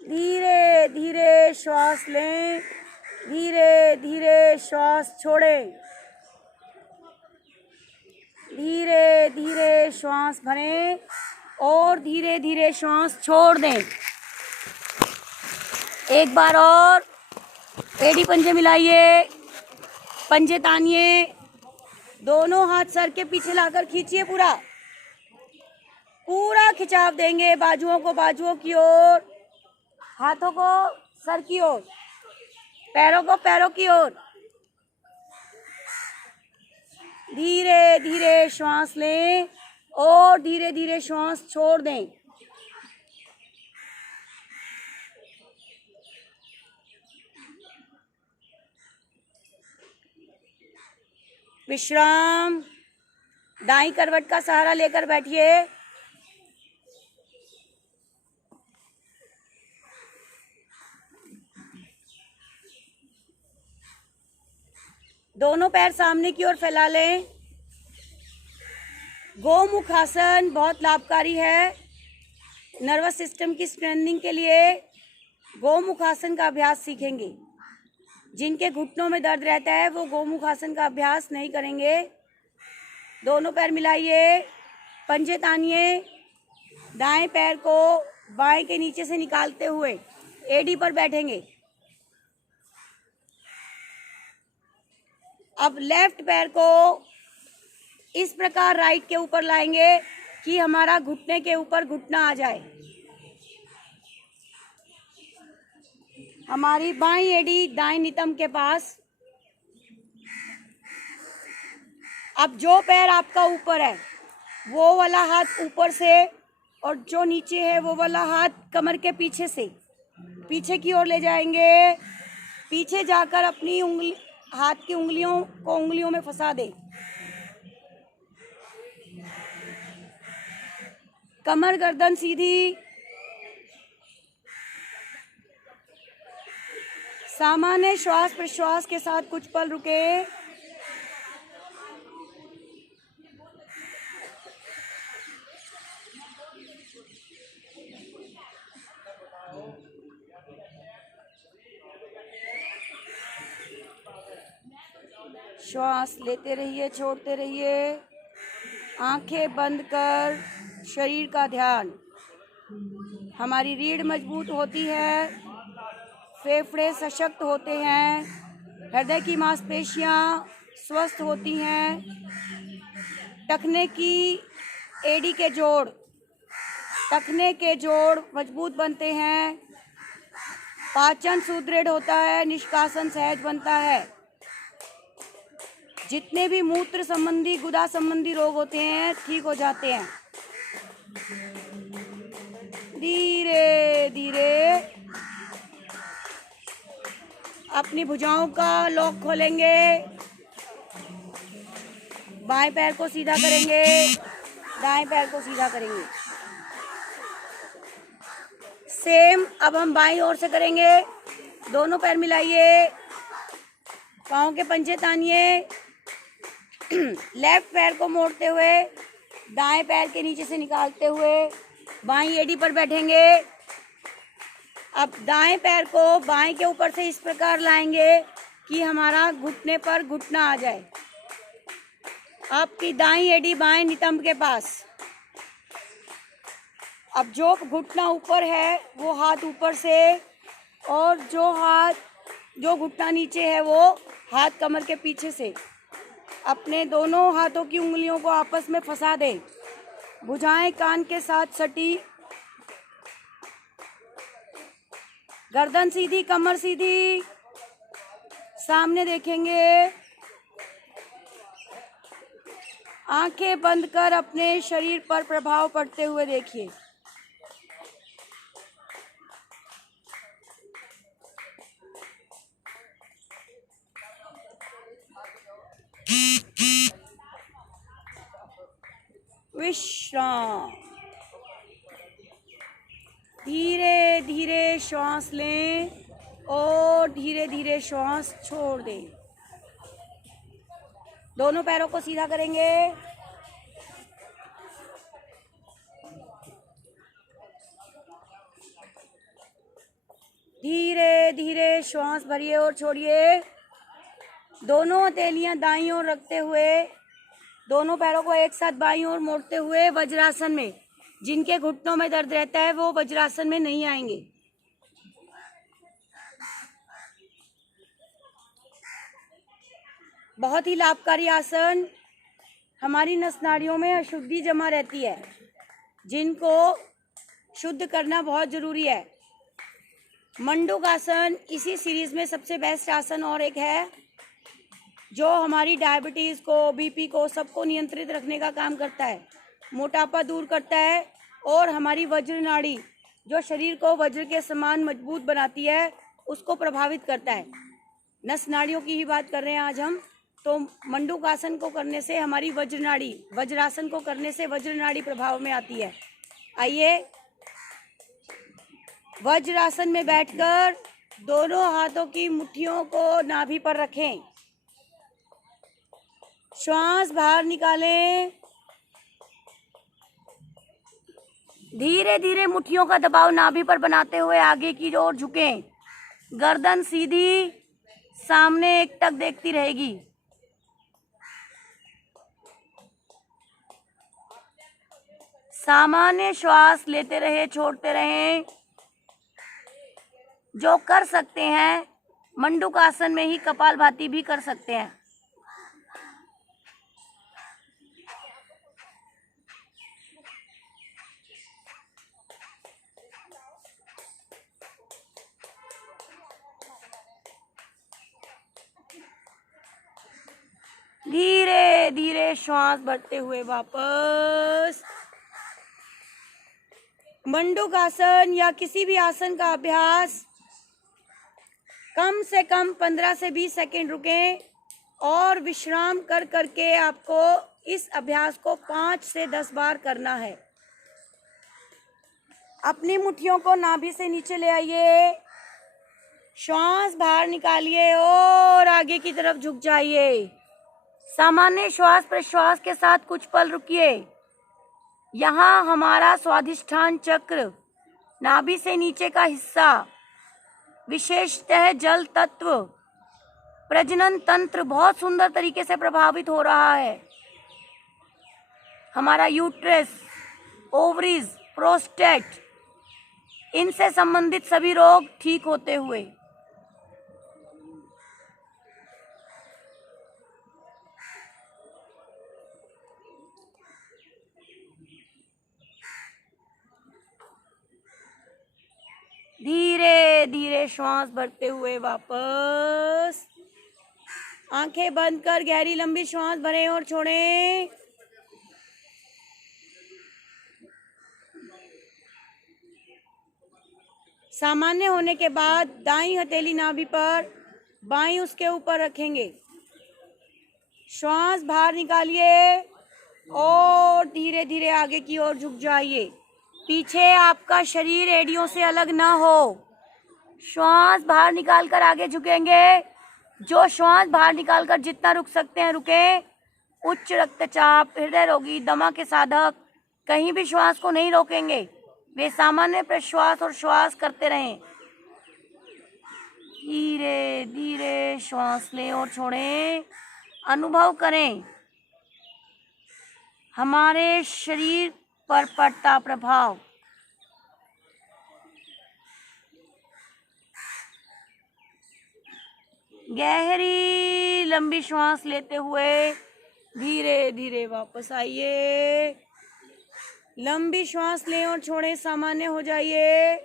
धीरे धीरे श्वास लें, धीरे धीरे श्वास छोड़ें। धीरे धीरे श्वास भरें और धीरे धीरे श्वास छोड़ दें। एक बार और। एड़ी पंजे मिलाइए, पंजे तानिए, दोनों हाथ सर के पीछे लाकर खींचिए। पूरा पूरा खिंचाव देंगे, बाजुओं को बाजुओं की ओर, हाथों को सर की ओर, पैरों को पैरों की ओर। धीरे धीरे श्वास लें और धीरे धीरे श्वास छोड़ दें। विश्राम। दाईं करवट का सहारा लेकर बैठिए। दोनों पैर सामने की ओर फैला लें। गोमुख आसन बहुत लाभकारी है। नर्वस सिस्टम की स्ट्रेंथनिंग के लिए गोमुख आसन का अभ्यास सीखेंगे। जिनके घुटनों में दर्द रहता है वो गोमुख आसन का अभ्यास नहीं करेंगे। दोनों पैर मिलाइए, पंजे तानिए, दाएं पैर को बाएं के नीचे से निकालते हुए एडी पर बैठेंगे। अब लेफ्ट पैर को इस प्रकार राइट के ऊपर लाएंगे कि हमारा घुटने के ऊपर घुटना आ जाए। हमारी बाईं एड़ी दाईं नितंब के पास। अब जो पैर आपका ऊपर है वो वाला हाथ ऊपर से और जो नीचे है वो वाला हाथ कमर के पीछे से पीछे की ओर ले जाएंगे। पीछे जाकर अपनी उंगली, हाथ की उंगलियों को उंगलियों में फंसा दें। कमर गर्दन सीधी। सामान्य श्वास प्रश्वास के साथ कुछ पल रुके। श्वास लेते रहिए, छोड़ते रहिए। आंखें बंद कर शरीर का ध्यान। हमारी रीढ़ मजबूत होती है, फेफड़े सशक्त होते हैं, हृदय की मांसपेशियां स्वस्थ होती हैं, टखने की एड़ी के जोड़, टखने के जोड़ मजबूत बनते हैं, पाचन सुदृढ़ होता है, निष्कासन सहज बनता है। जितने भी मूत्र संबंधी, गुदा संबंधी रोग होते हैं ठीक हो जाते हैं। धीरे धीरे अपनी भुजाओं का लॉक खोलेंगे। बाएं पैर को सीधा करेंगे, दाएं पैर को सीधा करेंगे। सेम अब हम बाईं ओर से करेंगे। दोनों पैर मिलाइए, पाँव के पंजे तानिए। लेफ्ट पैर को मोड़ते हुए दाएं पैर के नीचे से निकालते हुए बाईं एड़ी पर बैठेंगे। अब दाएं पैर को बाएं के ऊपर से इस प्रकार लाएंगे कि हमारा घुटने पर घुटना आ जाए। आपकी दाईं एड़ी बाएं नितंब के पास। अब जो घुटना ऊपर है वो हाथ ऊपर से, और जो घुटना नीचे है वो हाथ कमर के पीछे से। अपने दोनों हाथों की उंगलियों को आपस में फंसा दें। भुजाएं कान के साथ सटी, गर्दन सीधी, कमर सीधी, सामने देखेंगे। आंखें बंद कर अपने शरीर पर प्रभाव पड़ते हुए देखिए। विश्राम। धीरे धीरे श्वास लें और धीरे धीरे श्वास छोड़ दें। दोनों पैरों को सीधा करेंगे। धीरे धीरे श्वास भरिए और छोड़िए। दोनों हथेलियां दाईं ओर रखते हुए दोनों पैरों को एक साथ बाईं ओर मोड़ते हुए वज्रासन में। जिनके घुटनों में दर्द रहता है वो वज्रासन में नहीं आएंगे। बहुत ही लाभकारी आसन। हमारी नस नाड़ियों में अशुद्धि जमा रहती है, जिनको शुद्ध करना बहुत जरूरी है। मंडूक आसन इसी सीरीज में सबसे बेस्ट आसन और एक है, जो हमारी डायबिटीज़ को, बीपी को, सबको नियंत्रित रखने का काम करता है। मोटापा दूर करता है और हमारी वज्र नाड़ी, जो शरीर को वज्र के समान मजबूत बनाती है, उसको प्रभावित करता है। नस नाड़ियों की ही बात कर रहे हैं आज हम। तो मंडूक आसन को करने से हमारी वज्र नाड़ी, वज्रासन को करने से वज्र नाड़ी प्रभाव में आती है। आइए, वज्रासन में बैठकर दोनों हाथों की मुट्ठियों को नाभि पर रखें। श्वास बाहर निकालें। धीरे धीरे मुट्ठियों का दबाव नाभि पर बनाते हुए आगे की ओर झुकें। गर्दन सीधी, सामने एकटक देखती रहेगी। सामान्य श्वास लेते रहे, छोड़ते रहें। जो कर सकते हैं मंडूक आसन में ही कपालभाति भी कर सकते हैं। धीरे धीरे श्वास भरते हुए वापस। मंडूक आसन या किसी भी आसन का अभ्यास कम से कम 15 से 20 सेकंड रुकें और विश्राम कर करके आपको इस अभ्यास को 5 से 10 बार करना है। अपनी मुट्ठियों को नाभि से नीचे ले आइए। श्वास बाहर निकालिए और आगे की तरफ झुक जाइए। सामान्य श्वास प्रश्वास के साथ कुछ पल रुकिए। यहाँ हमारा स्वाधिष्ठान चक्र, नाभि से नीचे का हिस्सा, विशेषतः जल तत्व, प्रजनन तंत्र बहुत सुंदर तरीके से प्रभावित हो रहा है। हमारा यूट्रस, ओवरीज, प्रोस्टेट, इनसे संबंधित सभी रोग ठीक होते हुए। धीरे धीरे श्वास भरते हुए वापस। आंखें बंद कर गहरी लंबी श्वास भरें और छोड़ें। सामान्य होने के बाद दाईं हथेली नाभि पर, बाईं उसके ऊपर रखेंगे। श्वास बाहर निकालिए और धीरे धीरे आगे की ओर झुक जाइए। पीछे आपका शरीर एड़ियों से अलग ना हो। श्वास बाहर निकालकर आगे झुकेंगे। जो श्वास बाहर निकालकर जितना रुक सकते हैं रुकें, उच्च रक्तचाप, हृदय रोगी, दमा के साधक कहीं भी श्वास को नहीं रोकेंगे। वे सामान्य प्रश्वास और श्वास करते रहें। धीरे धीरे श्वास लें और छोड़ें। अनुभव करें हमारे शरीर पर पड़ता प्रभाव। गहरी लंबी श्वास लेते हुए धीरे धीरे वापस आइए। लंबी श्वास लें और छोड़ें, सामान्य हो जाइए।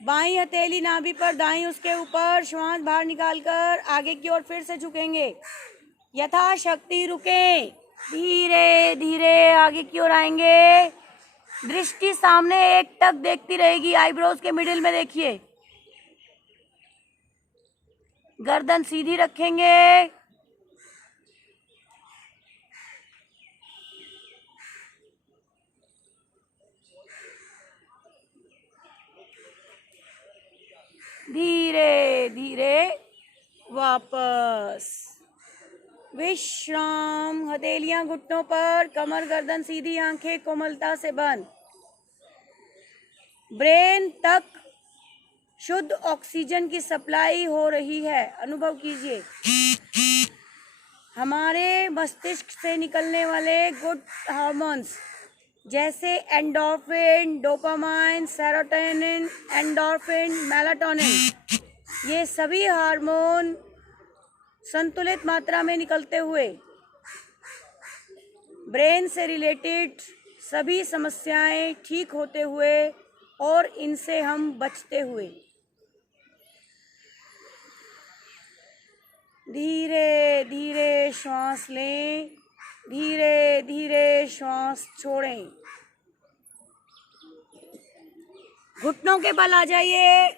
बाईं हथेली नाभि पर, दाईं उसके ऊपर। श्वास बाहर निकालकर आगे की ओर फिर से झुकेंगे। यथाशक्ति रुकें। धीरे धीरे आगे की ओर आएंगे। दृष्टि सामने एकटक देखती रहेगी। आईब्रोज के मिडिल में देखिए। गर्दन सीधी रखेंगे। धीरे धीरे वापस विश्राम। हथेलियां घुटनों पर, कमर गर्दन सीधी, आंखें कोमलता से बंद। ब्रेन तक शुद्ध ऑक्सीजन की सप्लाई हो रही है, अनुभव कीजिए। हमारे मस्तिष्क से निकलने वाले गुड हार्मोन्स जैसे endorphin, dopamine, serotonin, endorphin, melatonin, ये सभी हार्मोन संतुलित मात्रा में निकलते हुए ब्रेन से रिलेटेड सभी समस्याएं ठीक होते हुए और इनसे हम बचते हुए धीरे धीरे श्वास लें। धीरे धीरे श्वास छोड़ें। घुटनों के बल आ जाइए।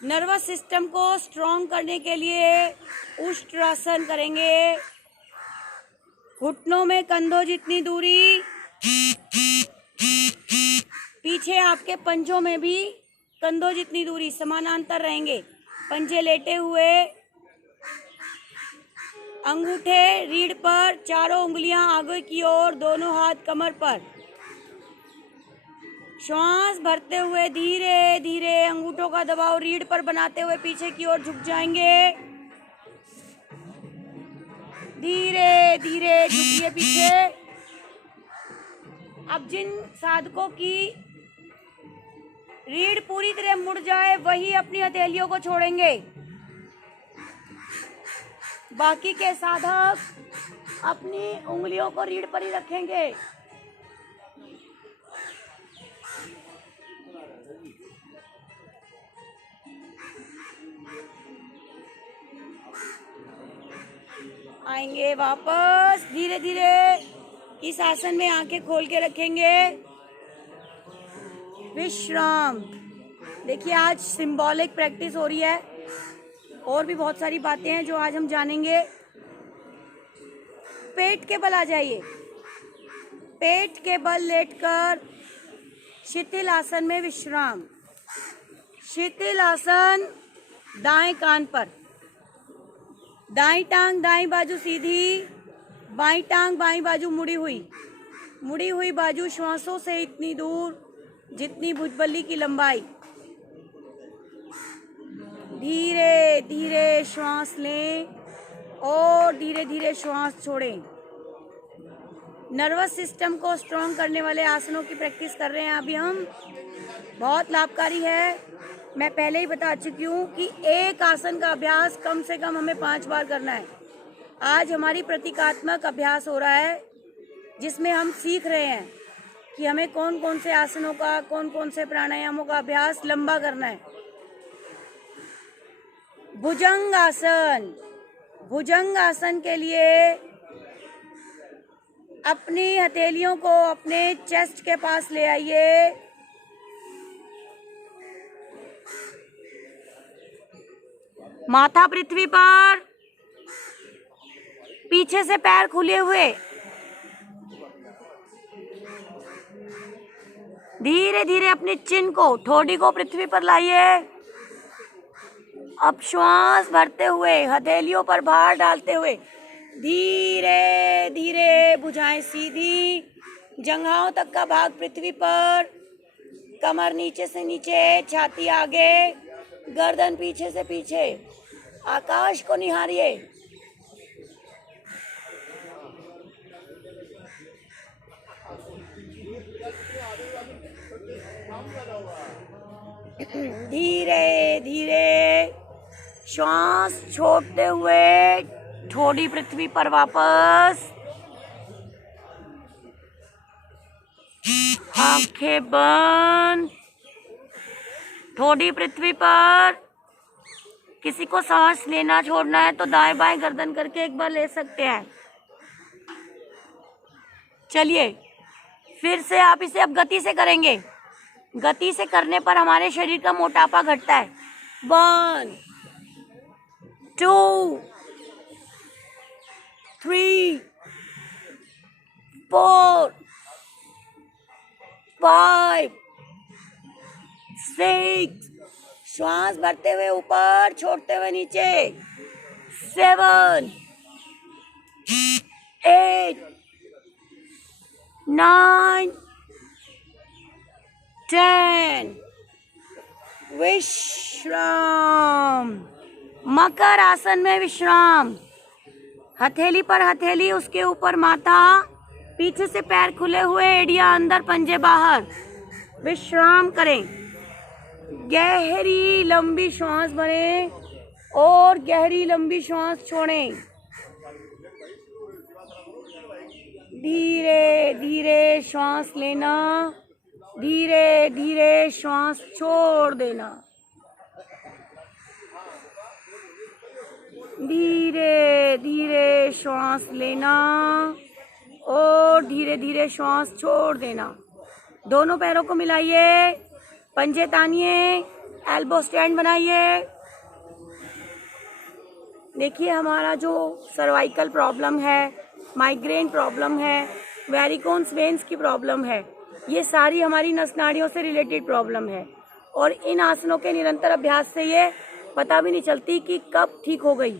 नर्वस सिस्टम को स्ट्रॉन्ग करने के लिए उष्ट्रासन करेंगे। घुटनों में कंधों जितनी दूरी, पीछे आपके पंजों में भी कंधों जितनी दूरी समानांतर रहेंगे। पंजे लेटे हुए, अंगूठे रीढ़ पर, चारों उंगलियां आगे की ओर, दोनों हाथ कमर पर। श्वास भरते हुए धीरे धीरे अंगूठों का दबाव रीढ़ पर बनाते हुए पीछे की ओर झुक जाएंगे। धीरे धीरे झुकिए पीछे। अब जिन साधकों की रीढ़ पूरी तरह मुड़ जाए वही अपनी हथेलियों को छोड़ेंगे। बाकी के साधक अपनी उंगलियों को रीढ़ पर ही रखेंगे। आएंगे वापस। धीरे धीरे इस आसन में आंखें खोल के रखेंगे। विश्राम। देखिए आज सिंबॉलिक प्रैक्टिस हो रही है और भी बहुत सारी बातें हैं जो आज हम जानेंगे। पेट के बल आ जाइए। पेट के बल लेटकर शिथिल आसन में विश्राम। शिथिल आसन, दाएं कान पर, दाईं टांग दाईं बाजू सीधी, बाईं टांग बाईं बाजू मुड़ी हुई बाजू श्वासों से इतनी दूर जितनी भुजबल्ली की लंबाई। धीरे धीरे श्वास लें और धीरे धीरे श्वास छोड़ें। नर्वस सिस्टम को स्ट्रॉन्ग करने वाले आसनों की प्रैक्टिस कर रहे हैं अभी हम। बहुत लाभकारी है। मैं पहले ही बता चुकी हूँ कि एक आसन का अभ्यास कम से कम हमें 5 बार करना है। आज हमारी प्रतीकात्मक अभ्यास हो रहा है जिसमें हम सीख रहे हैं कि हमें कौन कौन से आसनों का, कौन कौन से प्राणायामों का अभ्यास लंबा करना है। भुजंग आसन। भुजंग आसन के लिए अपनी हथेलियों को अपने चेस्ट के पास ले आइए। माथा पृथ्वी पर, पीछे से पैर खुले हुए। धीरे धीरे अपनी चिन को, ठोड़ी को पृथ्वी पर लाइए। अब श्वास भरते हुए हथेलियों पर भार डालते हुए धीरे धीरे भुजाएं सीधी, जंघाओं तक का भाग पृथ्वी पर, कमर नीचे से नीचे, छाती आगे, गर्दन पीछे से पीछे, आकाश को निहारिए। धीरे धीरे श्वास छोड़ते हुए ठोड़ी पृथ्वी पर वापस, आंखें बंद, ठोड़ी पृथ्वी पर। किसी को सांस लेना छोड़ना है तो दाएं बाएं गर्दन करके एक बार ले सकते हैं। चलिए फिर से आप इसे अब गति से करेंगे। गति से करने पर हमारे शरीर का मोटापा घटता है। 1 2 3 4 5 6, श्वास भरते हुए ऊपर, छोड़ते हुए नीचे, 7 8 9 10। विश्राम। मकर आसन में विश्राम। हथेली पर हथेली, उसके ऊपर माथा, पीछे से पैर खुले हुए, एड़ियां अंदर, पंजे बाहर। विश्राम करें। गहरी लंबी श्वास भरें और गहरी लंबी श्वास छोड़ें। धीरे धीरे श्वास लेना, धीरे धीरे श्वास छोड़ देना। धीरे धीरे श्वास लेना और धीरे धीरे श्वास छोड़ देना। दोनों पैरों को मिलाइए, पंजे तानिए, एल्बो स्टैंड बनाइए। देखिए हमारा जो सर्वाइकल प्रॉब्लम है, माइग्रेन प्रॉब्लम है, वेरिकोन्स वेन्स की प्रॉब्लम है, ये सारी हमारी नस नाड़ियों से रिलेटेड प्रॉब्लम है। और इन आसनों के निरंतर अभ्यास से ये पता भी नहीं चलती कि कब ठीक हो गई।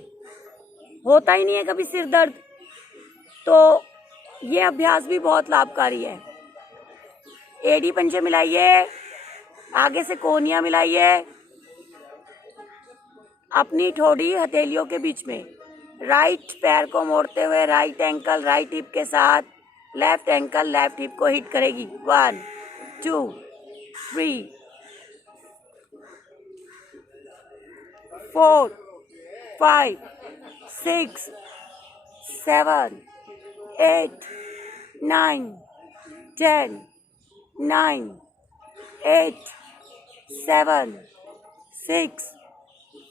होता ही नहीं है कभी सिर दर्द, तो ये अभ्यास भी बहुत लाभकारी है। एड़ी पंजे मिलाइए, आगे से कोहनियां मिलाइए, अपनी ठोड़ी हथेलियों के बीच में। राइट पैर को मोड़ते हुए राइट एंकल राइट हिप के साथ लेफ्ट एंकल लेफ्ट हिप को हिट करेगी। 1 2 3 4 5 6 7 8 9 10 9 8 7 6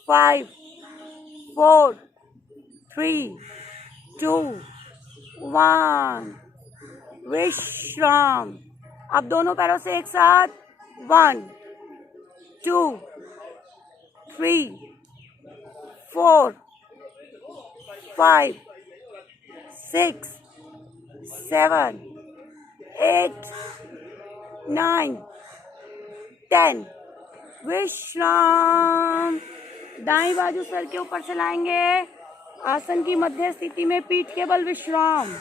5 4 3 2 1। विश्राम। अब दोनों पैरों से एक साथ 1 2 3 4 5 6 7 8 9 10। विश्राम। दाईं बाजू सर के ऊपर से लाएंगे, आसन की मध्य स्थिति में पीठ के बल विश्राम।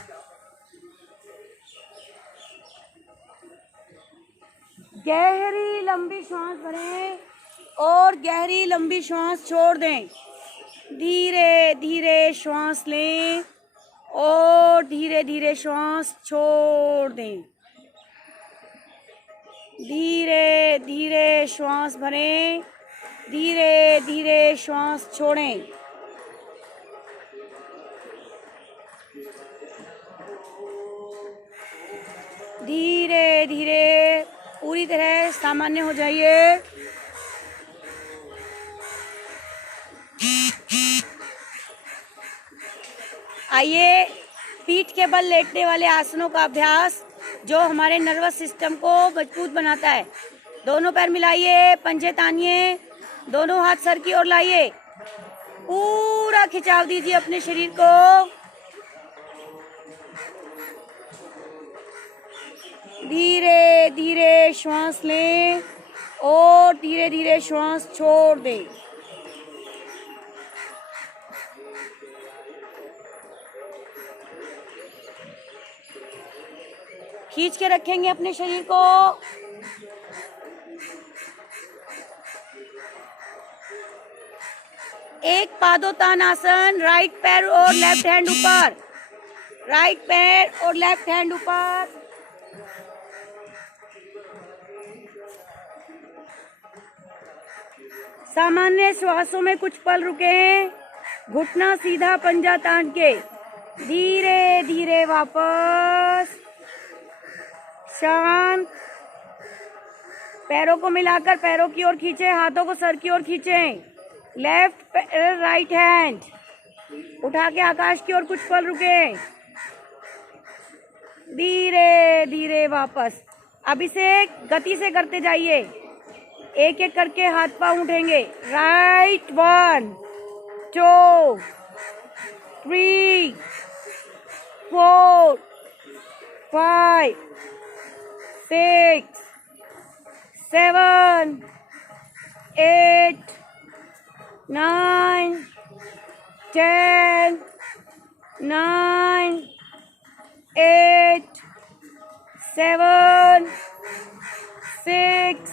गहरी लंबी श्वास भरें और गहरी लंबी श्वास छोड़ दें। धीरे धीरे श्वास लें और धीरे धीरे श्वास छोड़ दें। धीरे धीरे श्वास भरें, धीरे धीरे श्वास छोड़ें। धीरे धीरे पूरी तरह सामान्य हो जाइए। आइए पीठ के बल लेटने वाले आसनों का अभ्यास जो हमारे नर्वस सिस्टम को मजबूत बनाता है। दोनों पैर मिलाइए, पंजे तानिए, दोनों हाथ सर की ओर लाइए, पूरा खिंचाव दीजिए अपने शरीर को। धीरे धीरे श्वास लें और धीरे धीरे श्वास छोड़ दें। खींच के रखेंगे अपने शरीर को। एक पादोत्तानासन, राइट पैर और लेफ्ट हैंड ऊपर, राइट पैर और लेफ्ट हैंड ऊपर। सामान्य श्वासों में कुछ पल रुके, घुटना सीधा, पंजा तान के धीरे धीरे वापस। शांत। पैरों को मिलाकर पैरों की ओर खींचे, हाथों को सर की ओर खींचें। लेफ्ट राइट हैंड उठा के आकाश की ओर कुछ पल रुके, धीरे धीरे वापस। अब इसे गति से करते जाइए, एक एक करके हाथ पांव उठेंगे। राइट 1 2 3 4 5 6 7 8 9 10 9 8 7 6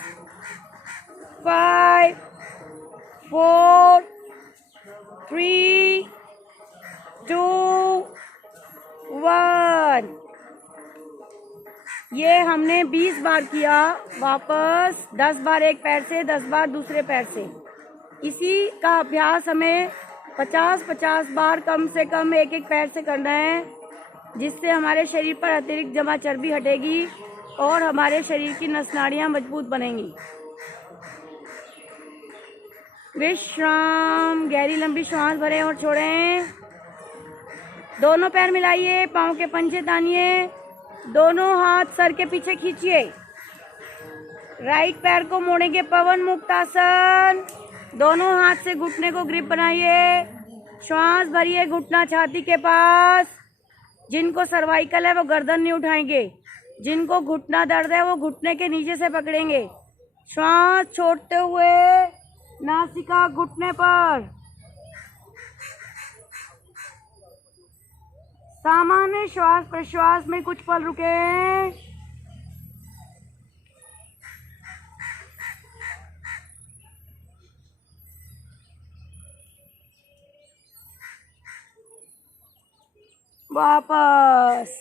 5 4 3 2 1। ये हमने 20 बार किया। वापस 10 बार एक पैर से, 10 बार दूसरे पैर से। इसी का अभ्यास हमें 50-50 बार कम से कम एक एक पैर से करना है, जिससे हमारे शरीर पर अतिरिक्त जमा चर्बी हटेगी और हमारे शरीर की नस नाड़ियाँ मजबूत बनेंगी। विश्राम। गहरी लंबी श्वास भरें और छोड़ें। दोनों पैर मिलाइए, पाँव के पंजे तानिए, दोनों हाथ सर के पीछे खींचिए। राइट पैर को मोड़ेंगे, पवन मुक्त आसन। दोनों हाथ से घुटने को ग्रिप बनाइए। श्वास भरिए, घुटना छाती के पास। जिनको सर्वाइकल है वो गर्दन नहीं उठाएंगे, जिनको घुटना दर्द है वो घुटने के नीचे से पकड़ेंगे। श्वास छोड़ते हुए नासिका घुटने पर। सामान्य श्वास प्रश्वास में कुछ पल रुके। वापस।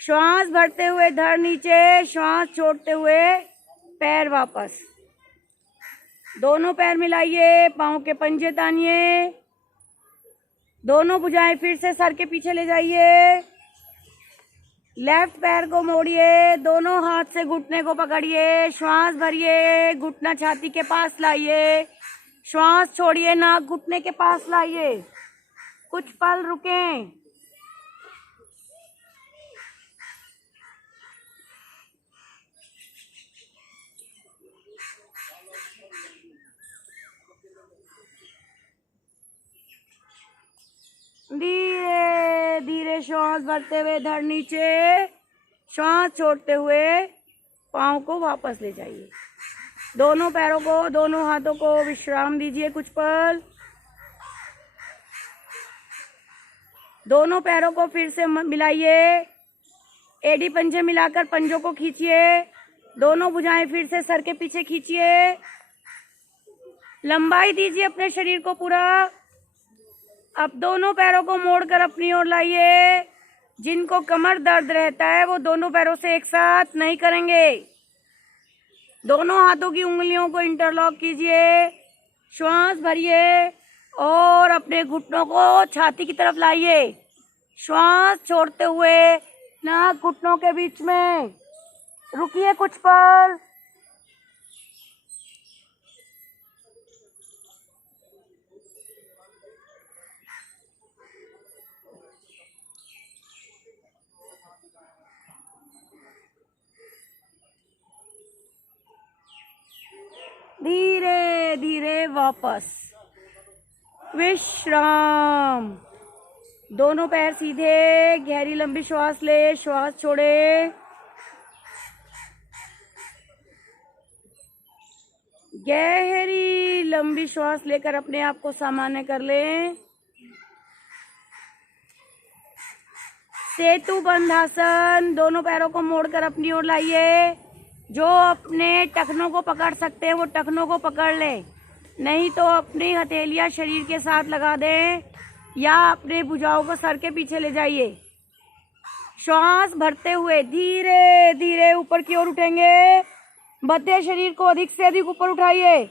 श्वास भरते हुए धड़ नीचे, श्वास छोड़ते हुए पैर वापस। दोनों पैर मिलाइए, पाँव के पंजे तानिए, दोनों भुजाएं फिर से सर के पीछे ले जाइए। लेफ्ट पैर को मोड़िए, दोनों हाथ से घुटने को पकड़िए। श्वास भरिए, घुटना छाती के पास लाइए। श्वास छोड़िए, नाक घुटने के पास लाइए। कुछ पल रुकें। धीरे धीरे श्वास भरते हुए धड़ नीचे, श्वास छोड़ते हुए पाँव को वापस ले जाइए। दोनों पैरों को, दोनों हाथों को विश्राम दीजिए कुछ पल। दोनों पैरों को फिर से मिलाइए, एडी पंजे मिलाकर पंजों को खींचिए। दोनों भुजाएं फिर से सर के पीछे खींचिए। लंबाई दीजिए अपने शरीर को पूरा। अब दोनों पैरों को मोड़कर अपनी ओर लाइए। जिनको कमर दर्द रहता है वो दोनों पैरों से एक साथ नहीं करेंगे। दोनों हाथों की उंगलियों को इंटरलॉक कीजिए। श्वास भरिए और अपने घुटनों को छाती की तरफ लाइए। श्वास छोड़ते हुए नाक घुटनों के बीच में रुकिए कुछ पल। धीरे धीरे वापस। विश्राम। दोनों पैर सीधे, गहरी लंबी श्वास ले, श्वास छोड़े। गहरी लंबी श्वास लेकर अपने आप को सामान्य कर लें। सेतु बंधासन, दोनों पैरों को मोड़कर अपनी ओर लाइए। जो अपने टखनों को पकड़ सकते हैं वो टखनों को पकड़ लें, नहीं तो अपनी हथेलियां शरीर के साथ लगा दें या अपने भुजाओं को सर के पीछे ले जाइए। श्वास भरते हुए धीरे धीरे ऊपर की ओर उठेंगे। मध्य शरीर को अधिक से अधिक ऊपर उठाइए।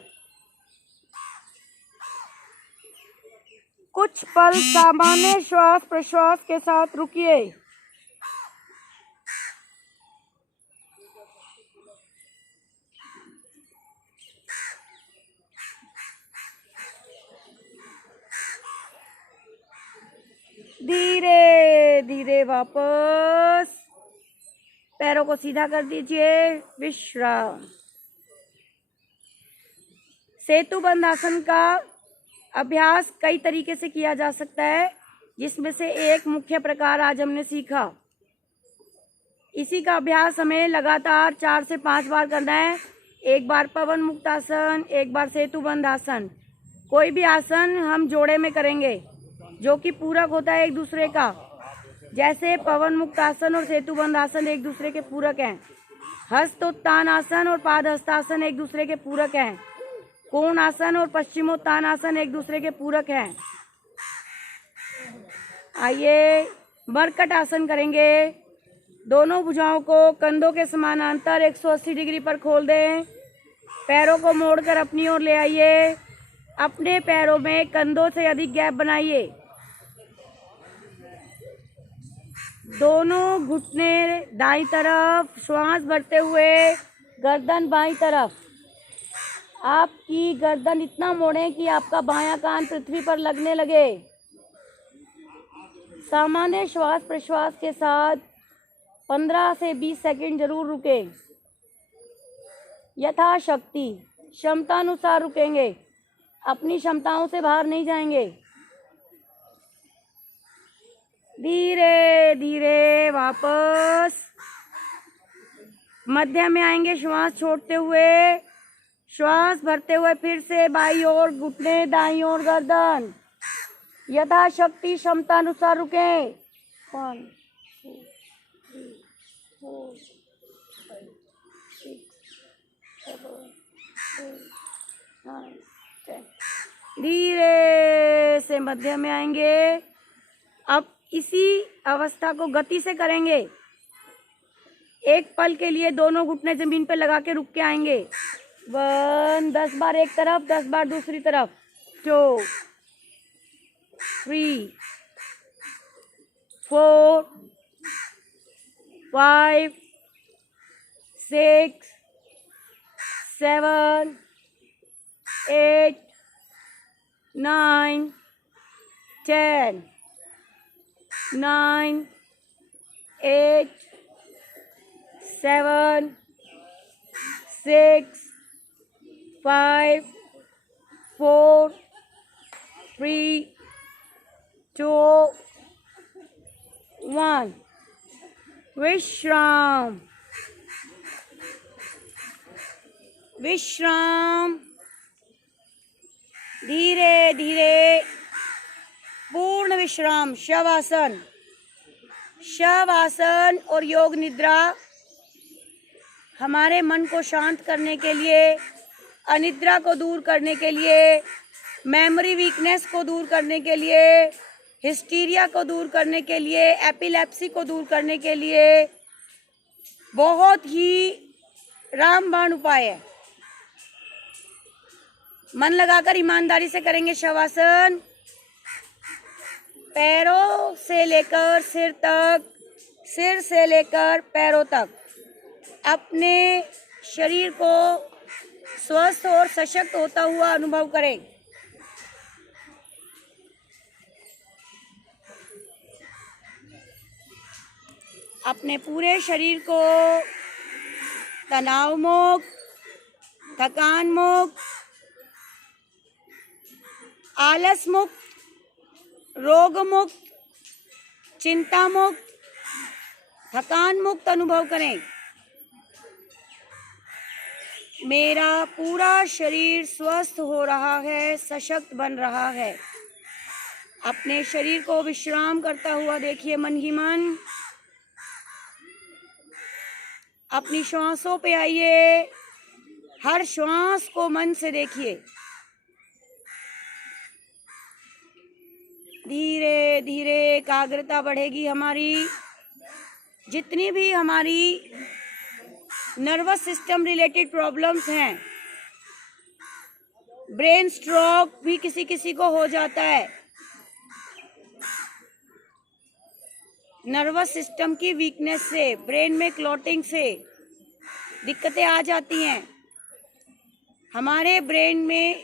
कुछ पल सामान्य श्वास प्रश्वास के साथ रुकिए। धीरे धीरे वापस पैरों को सीधा कर दीजिए। विश्राम। सेतु बंध आसन का अभ्यास कई तरीके से किया जा सकता है, जिसमें से एक मुख्य प्रकार आज हमने सीखा। इसी का अभ्यास हमें लगातार 4 से 5 बार करना है। एक बार पवन मुक्त आसन, एक बार सेतु बंध आसन। कोई भी आसन हम जोड़े में करेंगे जो कि पूरक होता है एक दूसरे का। जैसे पवन मुक्त आसन और सेतु बंध आसन एक दूसरे के पूरक हैं। हस्त उत्तान आसन और पाद हस्तासन एक दूसरे के पूरक हैं। कोण आसन और पश्चिमोत्तान आसन एक दूसरे के पूरक हैं। आइए मरकट आसन करेंगे। दोनों भुजाओं को कंधों के समानांतर 180 डिग्री पर खोल दें। पैरों को मोड़कर अपनी ओर ले आइए। अपने पैरों में कंधों से अधिक गैप बनाइए। दोनों घुटने दाईं तरफ, श्वास भरते हुए गर्दन बाईं तरफ। आपकी गर्दन इतना मोड़ें कि आपका बायां कान पृथ्वी पर लगने लगे। सामान्य श्वास प्रश्वास के साथ 15 से 20 सेकंड जरूर रुके। यथाशक्ति क्षमतानुसार रुकेंगे, अपनी क्षमताओं से बाहर नहीं जाएंगे। धीरे धीरे वापस मध्य में आएंगे। श्वास छोड़ते हुए, श्वास भरते हुए फिर से बाईं ओर घुटने, दाईं ओर गर्दन। यथाशक्ति क्षमतानुसार रुकें। 1 2 3 4 5 6 7 8 9 10। धीरे से मध्य में आएंगे। अब इसी अवस्था को गति से करेंगे। एक पल के लिए दोनों घुटने जमीन पर लगा के रुक के आएंगे। 1, 10 बार एक तरफ, 10 बार दूसरी तरफ। 2 3 4 5 6 7 8 9 10 9 8 7 6 5 4 3 2 1। विश्राम। विश्राम। धीरे धीरे पूर्ण विश्राम। शवासन। शवासन और योग निद्रा हमारे मन को शांत करने के लिए, अनिद्रा को दूर करने के लिए, मेमोरी वीकनेस को दूर करने के लिए, हिस्टीरिया को दूर करने के लिए, एपिलेप्सी को दूर करने के लिए बहुत ही रामबाण उपाय है। मन लगाकर ईमानदारी से करेंगे शवासन। पैरों से लेकर सिर तक, सिर से लेकर पैरों तक अपने शरीर को स्वस्थ और सशक्त होता हुआ अनुभव करें। अपने पूरे शरीर को तनाव मुक्त, थकान मुक्त, आलस मुक्त, रोग मुक्त, चिंता मुक्त, थकान मुक्त अनुभव करें। मेरा पूरा शरीर स्वस्थ हो रहा है, सशक्त बन रहा है। अपने शरीर को विश्राम करता हुआ देखिए मन ही मन। अपनी श्वासों पे आइए, हर श्वास को मन से देखिए। धीरे धीरे एकाग्रता बढ़ेगी हमारी। जितनी भी हमारी नर्वस सिस्टम रिलेटेड प्रॉब्लम्स हैं, ब्रेन स्ट्रोक भी किसी किसी को हो जाता है, नर्वस सिस्टम की वीकनेस से, ब्रेन में क्लॉटिंग से दिक्कतें आ जाती हैं। हमारे ब्रेन में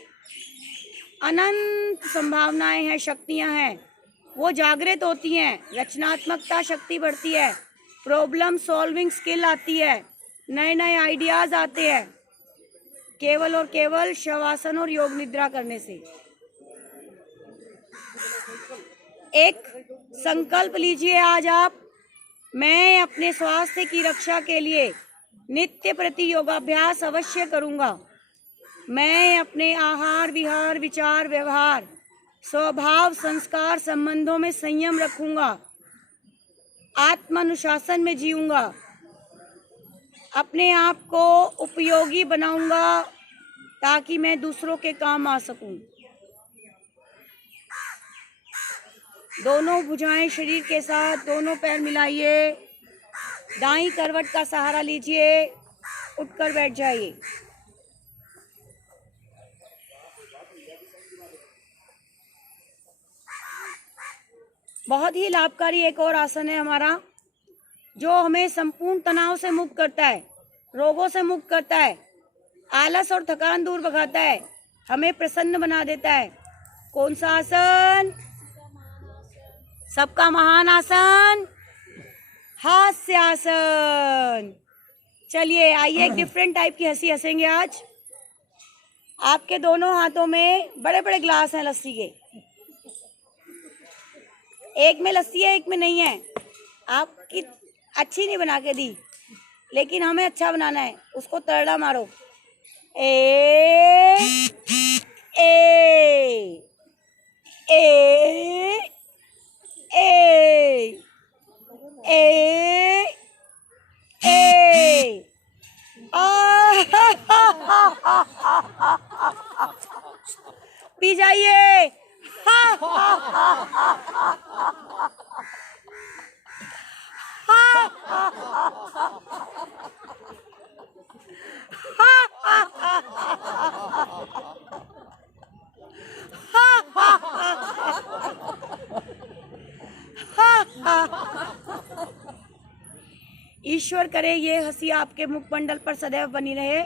अनंत संभावनाएं हैं, शक्तियां हैं, वो जागृत होती हैं, रचनात्मकता शक्ति बढ़ती है, प्रॉब्लम सॉल्विंग स्किल आती है, नए नए आइडियाज आते हैं, केवल और केवल शवासन और योग निद्रा करने से। एक संकल्प लीजिए आज आप, मैं अपने स्वास्थ्य की रक्षा के लिए नित्य प्रति योगाभ्यास अवश्य करूंगा। मैं अपने आहार विहार विचार व्यवहार स्वभाव संस्कार संबंधों में संयम रखूंगा, आत्मानुशासन में जीऊंगा, अपने आप को उपयोगी बनाऊंगा ताकि मैं दूसरों के काम आ सकूं। दोनों भुजाएं शरीर के साथ, दोनों पैर मिलाइए, दाईं करवट का सहारा लीजिए, उठकर बैठ जाइए। बहुत ही लाभकारी एक और आसन है हमारा, जो हमें संपूर्ण तनाव से मुक्त करता है, रोगों से मुक्त करता है, आलस और थकान दूर भगाता है, हमें प्रसन्न बना देता है। कौन सा आसन? सबका महान आसन, हास्य आसन। चलिए आइए एक डिफरेंट टाइप की हंसी हंसेंगे आज। आपके दोनों हाथों में बड़े बड़े ग्लास हैं लस्सी के, एक में लस्सी है एक में नहीं है। आपकी अच्छी नहीं बना के दी, लेकिन हमें अच्छा बनाना है, उसको तड़ड़ा मारो। ए ए ए ए ए ए पी जाइए। ईश्वर करे ये हंसी आपके मुखमंडल पर सदैव बनी रहे,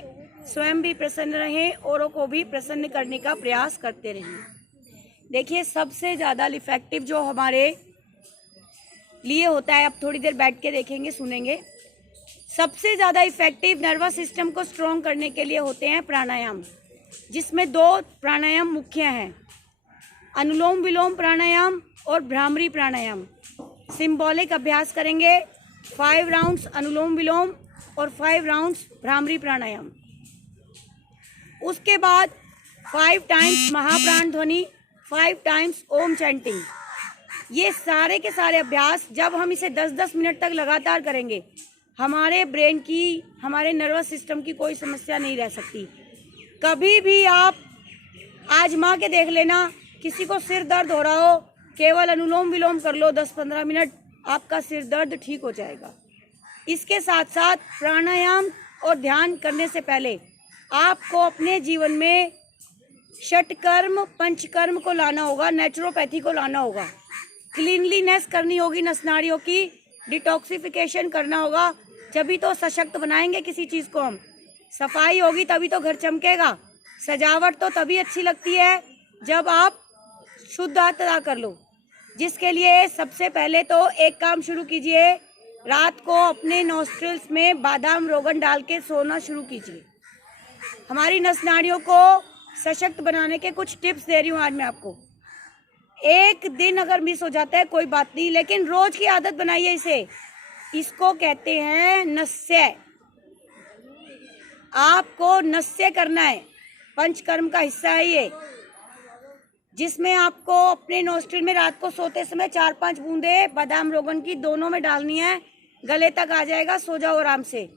स्वयं भी प्रसन्न रहें, औरों को भी प्रसन्न करने का प्रयास करते रहें। देखिए सबसे ज़्यादा इफेक्टिव जो हमारे लिए होता है, अब थोड़ी देर बैठ के देखेंगे सुनेंगे, सबसे ज़्यादा इफेक्टिव नर्वस सिस्टम को स्ट्रॉन्ग करने के लिए होते हैं प्राणायाम, जिसमें 2 प्राणायाम मुख्य हैं, अनुलोम विलोम प्राणायाम और भ्रामरी प्राणायाम। सिंबॉलिक अभ्यास करेंगे, 5 राउंड्स अनुलोम विलोम और 5 राउंड्स भ्रामरी प्राणायाम। उसके बाद 5 टाइम्स महाप्राण ध्वनि, 5 टाइम्स ओम चैंटिंग। ये सारे के सारे अभ्यास जब हम इसे 10-10 मिनट तक लगातार करेंगे, हमारे ब्रेन की, हमारे नर्वस सिस्टम की कोई समस्या नहीं रह सकती। कभी भी आप आजमा के देख लेना, किसी को सिर दर्द हो रहा हो, केवल अनुलोम विलोम कर लो 10-15 मिनट, आपका सिर दर्द ठीक हो जाएगा। इसके साथ साथ प्राणायाम और ध्यान करने से पहले आपको अपने जीवन में षटकर्म पंचकर्म को लाना होगा, नेचुरोपैथी को लाना होगा, क्लीनलीनेस करनी होगी, नसनाड़ियों की डिटॉक्सिफिकेशन करना होगा। जभी तो सशक्त बनाएंगे किसी चीज़ को हम, सफाई होगी तभी तो घर चमकेगा। सजावट तो तभी अच्छी लगती है जब आप शुद्ध अदा कर लो, जिसके लिए सबसे पहले तो एक काम शुरू कीजिए, रात को अपने नॉस्ट्रिल्स में बादाम रोगन डाल के सोना शुरू कीजिए। हमारी नस नाड़ियों को सशक्त बनाने के कुछ टिप्स दे रही हूँ आज मैं आपको। एक दिन अगर मिस हो जाता है कोई बात नहीं, लेकिन रोज की आदत बनाइए इसे। इसको कहते हैं नस्य। आपको नस्य करना है, पंचकर्म का हिस्सा है ये। जिसमें आपको अपने नोस्ट्रिल में रात को सोते समय 4-5 बूंदे बादाम रोगन की दोनों में डालनी है। गले तक आ जाएगा, सो जाओ आराम से।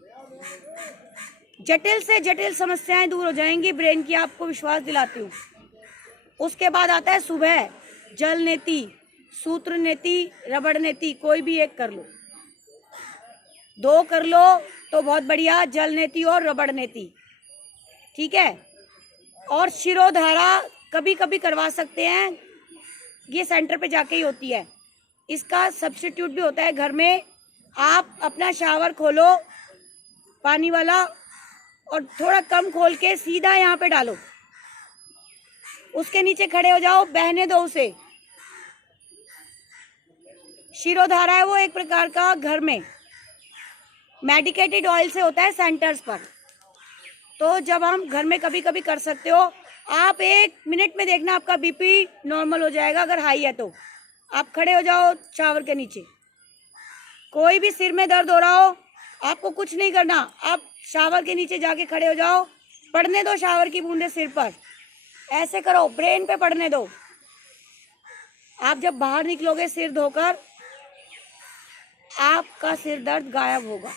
जटिल से जटिल समस्याएं दूर हो जाएंगी, ब्रेन की आपको विश्वास दिलाती हूँ। उसके बाद आता है सुबह जल नेति, सूत्र नेति, रबड़ नेति, कोई भी एक कर लो, 2 कर लो तो बहुत बढ़िया, जल नेति और रबड़ नेति, ठीक है। और शिरोधारा कभी कभी करवा सकते हैं, ये सेंटर पे जाके ही होती है। इसका सब्स्टिट्यूट भी होता है घर में। आप अपना शावर खोलो पानी वाला और थोड़ा कम खोल के सीधा यहाँ पे डालो, उसके नीचे खड़े हो जाओ, बहने दो उसे। शिरोधारा है वो एक प्रकार का, घर में मेडिकेटेड ऑयल से होता है सेंटर्स पर। तो जब हम घर में कभी कभी कर सकते हो, आप 1 मिनट में देखना आपका बीपी नॉर्मल हो जाएगा। अगर हाई है तो आप खड़े हो जाओ शावर के नीचे। कोई भी सिर में दर्द हो रहा हो, आपको कुछ नहीं करना, आप शावर के नीचे जाके खड़े हो जाओ, पड़ने दो शावर की बूंदे सिर पर, ऐसे करो, ब्रेन पे पड़ने दो। आप जब बाहर निकलोगे सिर धोकर, आपका सिर दर्द गायब होगा।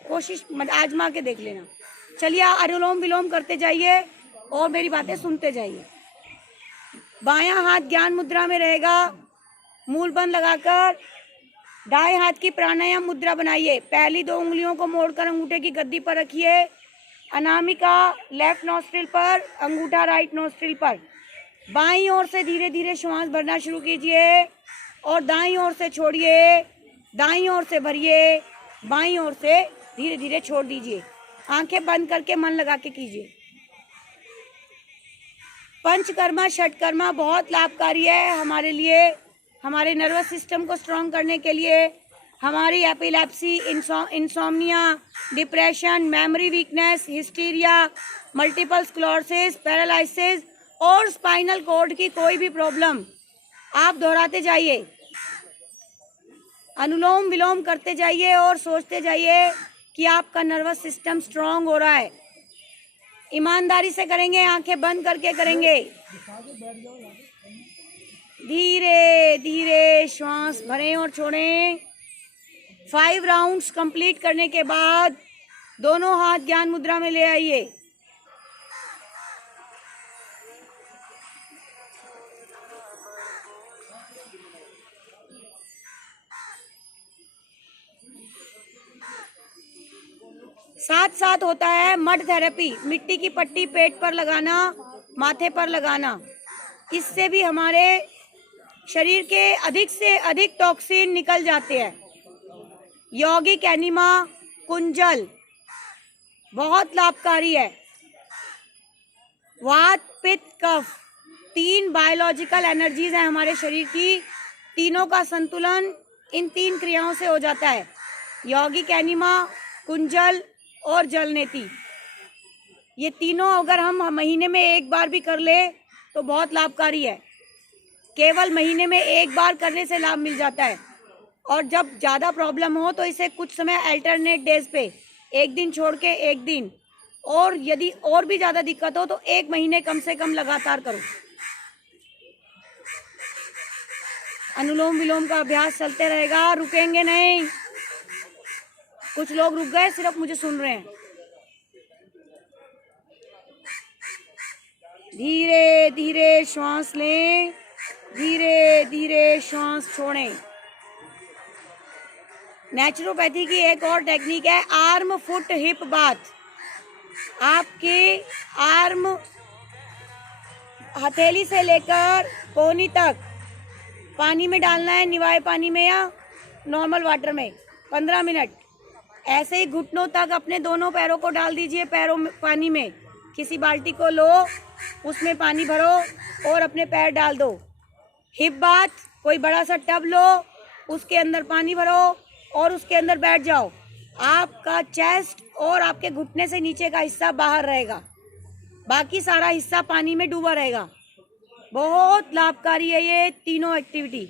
कोशिश आजमा के देख लेना। चलिए अनुलोम विलोम करते जाइए और मेरी बातें सुनते जाइए। बायां हाथ ज्ञान मुद्रा में रहेगा, मूल बंद लगाकर दाएं हाथ की प्राणायाम मुद्रा बनाइए। पहली 2 उंगलियों को मोड़कर अंगूठे की गद्दी पर रखिए। अनामिका लेफ्ट नोस्ट्रिल पर, अंगूठा राइट नोस्ट्रिल पर। बाईं ओर से धीरे धीरे श्वास भरना शुरू कीजिए और दाईं ओर से छोड़िए, दाईं ओर से भरिए, बाईं ओर से धीरे धीरे छोड़ दीजिए। आंखें बंद करके मन लगा के कीजिए। पंचकर्मा षटकर्मा बहुत लाभकारी है हमारे लिए, हमारे नर्वस सिस्टम को स्ट्रॉन्ग करने के लिए। हमारी epilepsy, insomnia, depression, memory weakness, hysteria, multiple sclerosis, paralysis और स्पाइनल कॉर्ड की कोई भी प्रॉब्लम, आप दोहराते जाइए, अनुलोम विलोम करते जाइए और सोचते जाइए कि आपका नर्वस सिस्टम स्ट्रांग हो रहा है। ईमानदारी से करेंगे, आंखें बंद करके करेंगे। धीरे धीरे श्वास भरें और छोड़ें। 5 राउंड्स कंप्लीट करने के बाद दोनों हाथ ज्ञान मुद्रा में ले आइए। साथ साथ होता है मड थेरेपी, मिट्टी की पट्टी पेट पर लगाना, माथे पर लगाना। इससे भी हमारे शरीर के अधिक से अधिक टॉक्सिन निकल जाते हैं। यौगिक एनिमा, कुंजल बहुत लाभकारी है। वात, पित्त, कफ 3 बायोलॉजिकल एनर्जीज हैं हमारे शरीर की, तीनों का संतुलन इन 3 क्रियाओं से हो जाता है। यौगिक एनिमा, कुंजल और जलनेति, ये तीनों अगर हम महीने में 1 बार भी कर ले तो बहुत लाभकारी है। केवल महीने में 1 बार करने से लाभ मिल जाता है। और जब ज़्यादा प्रॉब्लम हो तो इसे कुछ समय अल्टरनेट डेज पे, 1 दिन छोड़ के 1 दिन, और यदि और भी ज़्यादा दिक्कत हो तो 1 महीने कम से कम लगातार करो। अनुलोम विलोम का अभ्यास चलते रहेगा, रुकेंगे नहीं। कुछ लोग रुक गए, सिर्फ मुझे सुन रहे हैं। धीरे धीरे श्वास लें, धीरे धीरे श्वास छोड़ें। नेचुरोपैथी की एक और टेक्निक है आर्म फुट हिप बाथ। आपके आर्म हथेली से लेकर कोहनी तक पानी में डालना है, निवाए पानी में या नॉर्मल वाटर में 15 मिनट। ऐसे ही घुटनों तक अपने दोनों पैरों को डाल दीजिए, पैरों में पानी में। किसी बाल्टी को लो, उसमें पानी भरो और अपने पैर डाल दो। हिप बाथ, कोई बड़ा सा टब लो, उसके अंदर पानी भरो और उसके अंदर बैठ जाओ। आपका चेस्ट और आपके घुटने से नीचे का हिस्सा बाहर रहेगा, बाकी सारा हिस्सा पानी में डूबा रहेगा। बहुत लाभकारी है ये तीनों एक्टिविटी।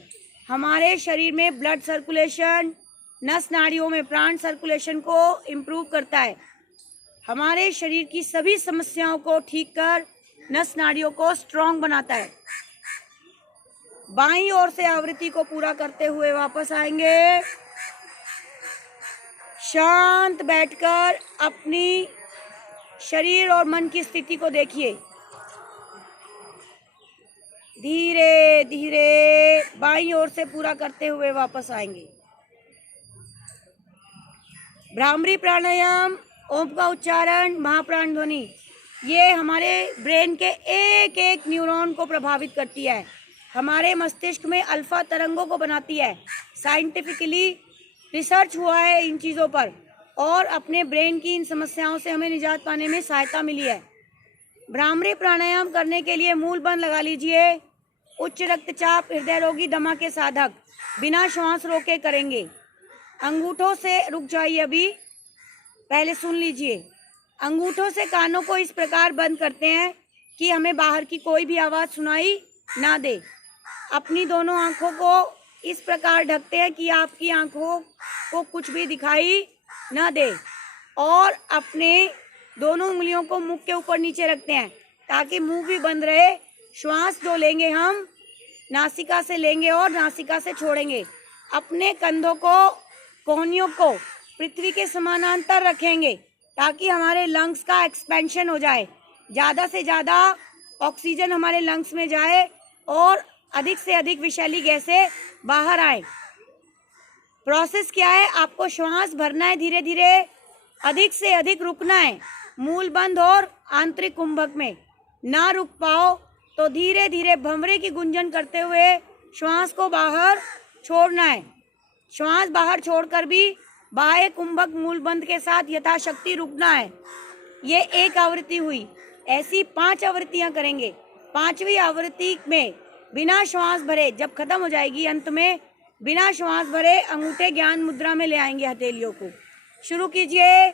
हमारे शरीर में ब्लड सर्कुलेशन, नस नाड़ियों में प्राण सर्कुलेशन को इम्प्रूव करता है। हमारे शरीर की सभी समस्याओं को ठीक कर नस नाड़ियों को स्ट्रॉन्ग बनाता है। बाईं ओर से आवृत्ति को पूरा करते हुए वापस आएंगे। शांत बैठकर अपनी शरीर और मन की स्थिति को देखिए। धीरे धीरे बाईं ओर से पूरा करते हुए वापस आएंगे। भ्रामरी प्राणायाम, ओम का उच्चारण, महाप्राण ध्वनि, ये हमारे ब्रेन के एक एक न्यूरॉन को प्रभावित करती है, हमारे मस्तिष्क में अल्फा तरंगों को बनाती है। साइंटिफिकली रिसर्च हुआ है इन चीज़ों पर और अपने ब्रेन की इन समस्याओं से हमें निजात पाने में सहायता मिली है। भ्रामरी प्राणायाम करने के लिए मूल बंद लगा लीजिए। उच्च रक्तचाप, हृदय रोगी, दमा के साधक बिना श्वास रोके करेंगे। अंगूठों से रुक जाइए, अभी पहले सुन लीजिए। अंगूठों से कानों को इस प्रकार बंद करते हैं कि हमें बाहर की कोई भी आवाज़ सुनाई ना दे। अपनी दोनों आँखों को इस प्रकार ढकते हैं कि आपकी आँखों को कुछ भी दिखाई ना दे और अपने दोनों उंगलियों को मुख के ऊपर नीचे रखते हैं ताकि मुंह भी बंद रहे। श्वास जो लेंगे हम नासिका से लेंगे और नासिका से छोड़ेंगे। अपने कंधों को, कोहनियों को पृथ्वी के समानांतर रखेंगे ताकि हमारे लंग्स का एक्सपेंशन हो जाए, ज़्यादा से ज़्यादा ऑक्सीजन हमारे लंग्स में जाए और अधिक से अधिक विषैली गैसें बाहर आए। प्रोसेस क्या है? आपको श्वास भरना है धीरे धीरे, अधिक से अधिक रुकना है मूल बंद और आंतरिक कुंभक में। ना रुक पाओ तो धीरे धीरे भंवरे की गुंजन करते हुए श्वास को बाहर छोड़ना है। श्वास बाहर छोड़कर भी बाह्य कुंभक मूल बंद के साथ यथाशक्ति रुकना है। ये एक आवृत्ति हुई, ऐसी 5 आवृत्तियां करेंगे। 5वीं आवृत्ति में बिना श्वास भरे जब खत्म हो जाएगी, अंत में बिना श्वास भरे अंगूठे ज्ञान मुद्रा में ले आएंगे हथेलियों को। शुरू कीजिए।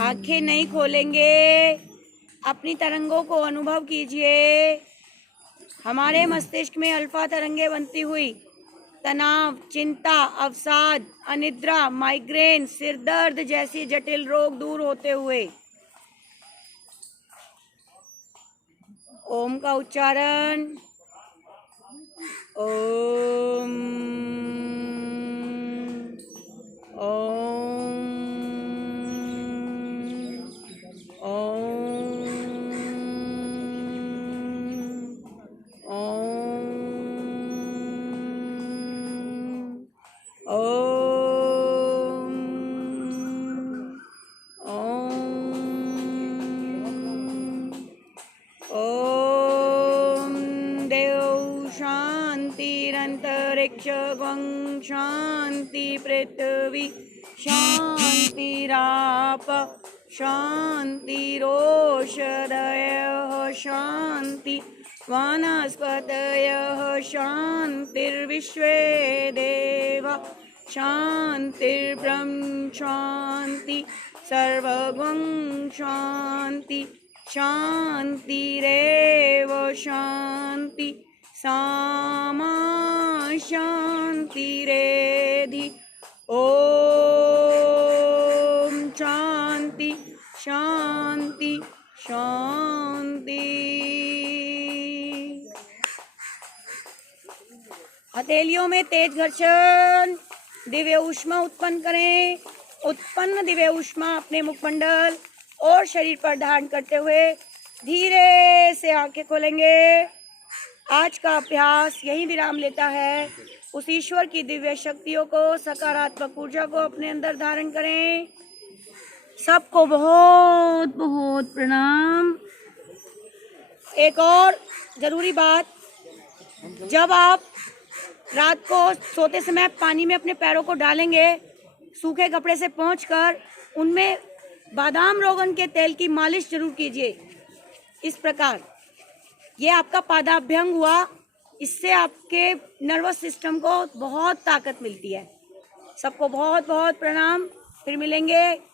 आंखें नहीं खोलेंगे, अपनी तरंगों को अनुभव कीजिए। हमारे मस्तिष्क में अल्फा तरंगें बनती हुई तनाव, चिंता, अवसाद, अनिद्रा, माइग्रेन, सिर दर्द जैसी जटिल रोग दूर होते हुए ओम का उच्चारण। ओम ओम अंतरिक्षं शांति, पृथ्वी शांतिराप शांतिरोषधयः शांति, वनस्पतयः शांतिर्विश्वे देवा शांतिर्ब्रह्म शांति, सर्वगं शांति शान्तिरेव शान्ति सामा शान्तिरेधि। ओम शांति शांति शांति। हथेलियों में तेज घर्षण, दिव्य ऊष्मा उत्पन्न करें। उत्पन्न दिव्य ऊष्मा अपने मुखमंडल और शरीर पर धारण करते हुए धीरे से आंखें खोलेंगे। आज का अभ्यास यही विराम लेता है। उस ईश्वर की दिव्य शक्तियों को, सकारात्मक ऊर्जा को अपने अंदर धारण करें। सबको बहुत बहुत प्रणाम। एक और जरूरी बात, जब आप रात को सोते समय पानी में अपने पैरों को डालेंगे, सूखे कपड़े से पोंछकर उनमें बादाम रोगन के तेल की मालिश जरूर कीजिए। इस प्रकार ये आपका पादाभ्यंग हुआ। इससे आपके नर्वस सिस्टम को बहुत ताकत मिलती है। सबको बहुत बहुत प्रणाम। फिर मिलेंगे।